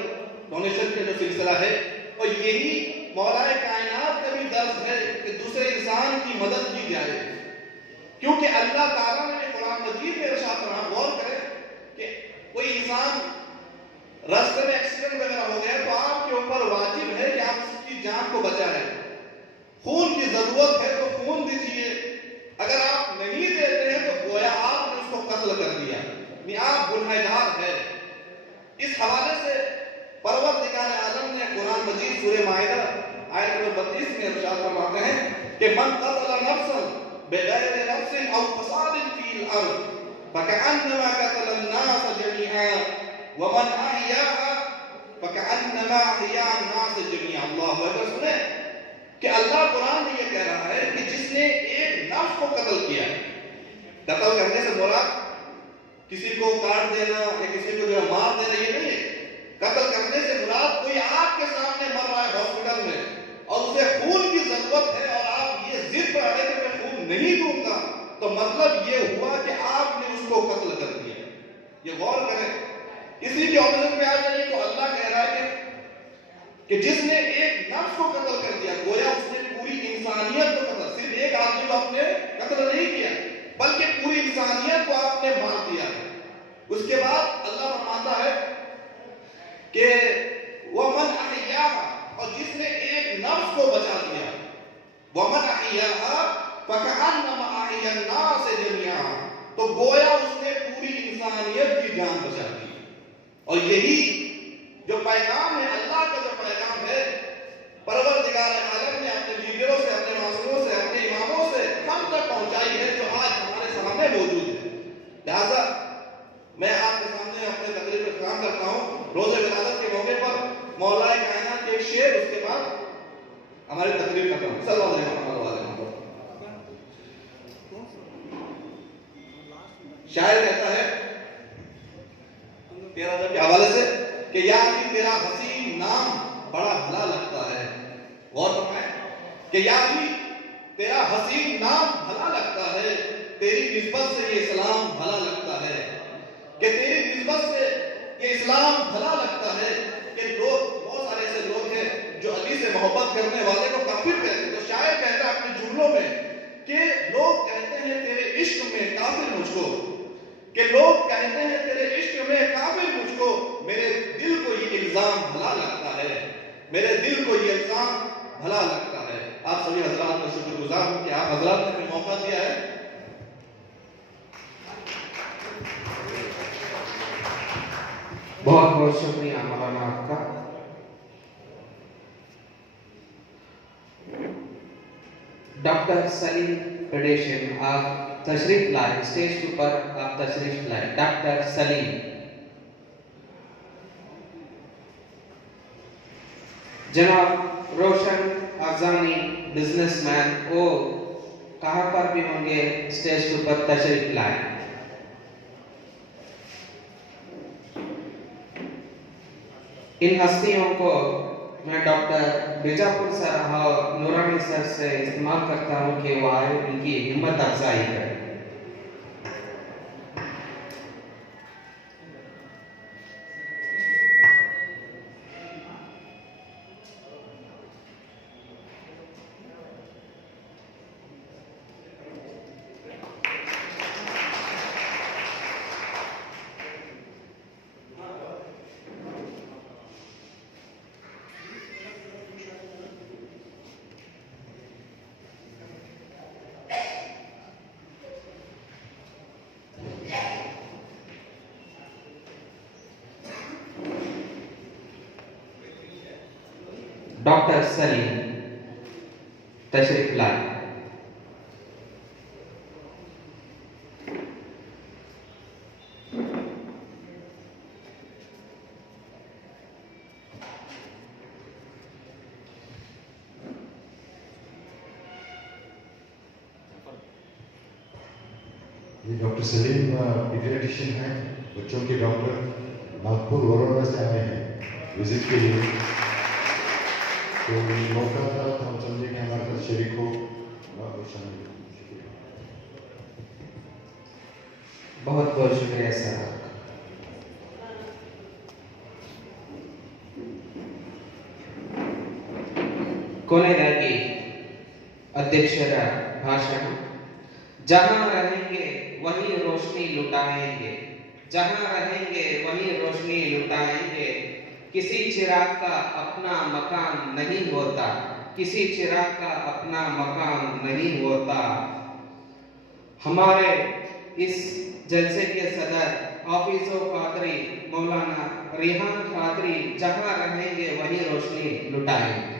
डोनेशन का जो सिलसिला है और यही मौलाए कायनात का भी दर्ज है कि दूसरे इंसान की मदद की जाए। क्योंकि अल्लाह ताला ने कुरान मजीद में इरशाद फरमाया, गौर करें कि कोई इंसान रास्ते में एक्सीडेंट वगैरह हो गया तो आपके ऊपर वाजिब है कि आप उसकी जान को बचाएं। खून की जरूरत है तो खून दीजिए, अगर आप नहीं देते हैं तो गोया आपने उसको कत्ल कर दिया, आप गुनहगार है। इस हवाले से परवरदिगार आलम ने कुरान मजीद सूरह माइदा आयत नंबर 32 में इरशाद फरमाते हैं कि मन क़तल नफ्सन बिग़ैरि नफ्सिन औ फ़सादिन फ़िल अर्ज़ फ़कअन्नमा क़तल अन्नास जमीअन व मन अहयाहा फ़कअन्नमा अहया अन्नास जमीअन। अल्लाहु अकबर। सुने कि अल्लाह कुरान में ये कह रहा है कि जिसने एक नफ्स को कत्ल किया, कत्ल करने से मुराद किसी को काट देना या किसी को जो मार देना ये नहीं है। कत्ल करने से मुराद कोई आपके सामने मर रहा है हॉस्पिटल में और उसे खून की जरूरत है और आप ये जिद पर अड़े कि मैं खून नहीं दूंगा, तो मतलब ये हुआ कि आपने उसको कत्ल कर दिया। ये गौर करें, इसी के ऑपोजिट पे आ जाइए तो अल्लाह कह रहा है कि जिसने एक नफ्स को कत्ल कर दिया, गोया उसने पूरी इंसानियत को कत्ल, सिर्फ एक आदमी को आपने कत्ल नहीं किया बल्कि पूरी इंसानियत को आपने मार दिया। उसके बाद अल्लाह फरमाता है कि वमन अहयाहा, और जिसने एक नफ्स को बचा दिया, वमन अहयाहा फकअन्नमा अहया अन्नास जमीअन, तो गोया उसने पूरी इंसानियत की जान बचा दी। और यही जो पैगाम है, अल्लाह का जो पैगाम है, परवरदिगार आलम ने अपने लीडरों से, अपने मासूमों से, अपने इमामों से हम तक पहुंचाई है, जो आज हमारे सामने मौजूद है। लिहाजा मैं आपके सामने अपने तकरीर में काम करता हूँ। रोज़े विलादत के मौके पर मौलाए कायनात के एक शेर, उसके बाद हमारी तकरीर करता हूँ। सल्लल्लाहु अलैहि वसल्लम। शायर कहता है 13 के हवाले से कि या अली तेरा हसीन नाम बड़ा भला लगता है। गौर फरमाएं कि या अली तेरा हसीन नाम भला लगता है, तेरी निस्बत से ये इस्लाम भला लगता है, कि तेरी निस्बत से ये इस्लाम भला लगता है। कि लोग, बहुत सारे ऐसे लोग हैं जो अली से मोहब्बत करने वाले को काफिर कहते हैं। तो शायर कहता है अपने जुमलों में कि लोग कहते हैं तेरे इश्क में काफिर मुझको, कि लोग कहते हैं तेरे इश्क में काफिर मुझको, मेरे दिल को ये इल्जाम भला लगता है, मेरे दिल को ये इल्जाम भला लगता है। आप सभी हजरात का शुक्रगुजार हूं कि आप हजरात ने हमें मौका दिया है। बहुत बहुत शुक्रिया मौलाना आपका। डॉक्टर सलीम पेडेशन, आप तशरीफ लाए स्टेज के ऊपर, आप तशरीफ लाए। डॉक्टर सलीम। जनाब रोशन आजानी बिजनेसमैन, वो कहाँ पर भी होंगे, स्टेज के ऊपर तशरीफ लाए। इन हस्तियों को मैं डॉक्टर बीजापुर सर और नूरानी सर से इस्तेमाल करता हूँ कि वो आए, उनकी हिम्मत अफजाई करें। डॉक्टर सलीम तशरीफ लाए। ये डॉक्टर सलीम पीडियाट्रिशियन हैं, बच्चों के डॉक्टर, नागपुर वरोड़ा से आए हैं विजिट के लिए। तो ये मौका था तो हम समझे कि हमारे साथ शरीक हो और शामिल हो। बहुत बहुत शुक्रिया सर। ಕೊನೆಯದಾಗಿ ಅಧ್ಯಕ್ಷರ ಭಾಷಣ। जहाँ रहेंगे वही रोशनी लुटाएंगे, जहाँ रहेंगे वही रोशनी लुटाएंगे। किसी चिराग का अपना मकान नहीं होता, किसी चिराग का अपना मकान नहीं होता। हमारे इस जलसे के सदर हाफिज़ो कादरी मौलाना रिहान कादरी जहाँ रहेंगे वही रोशनी लुटाएंगे।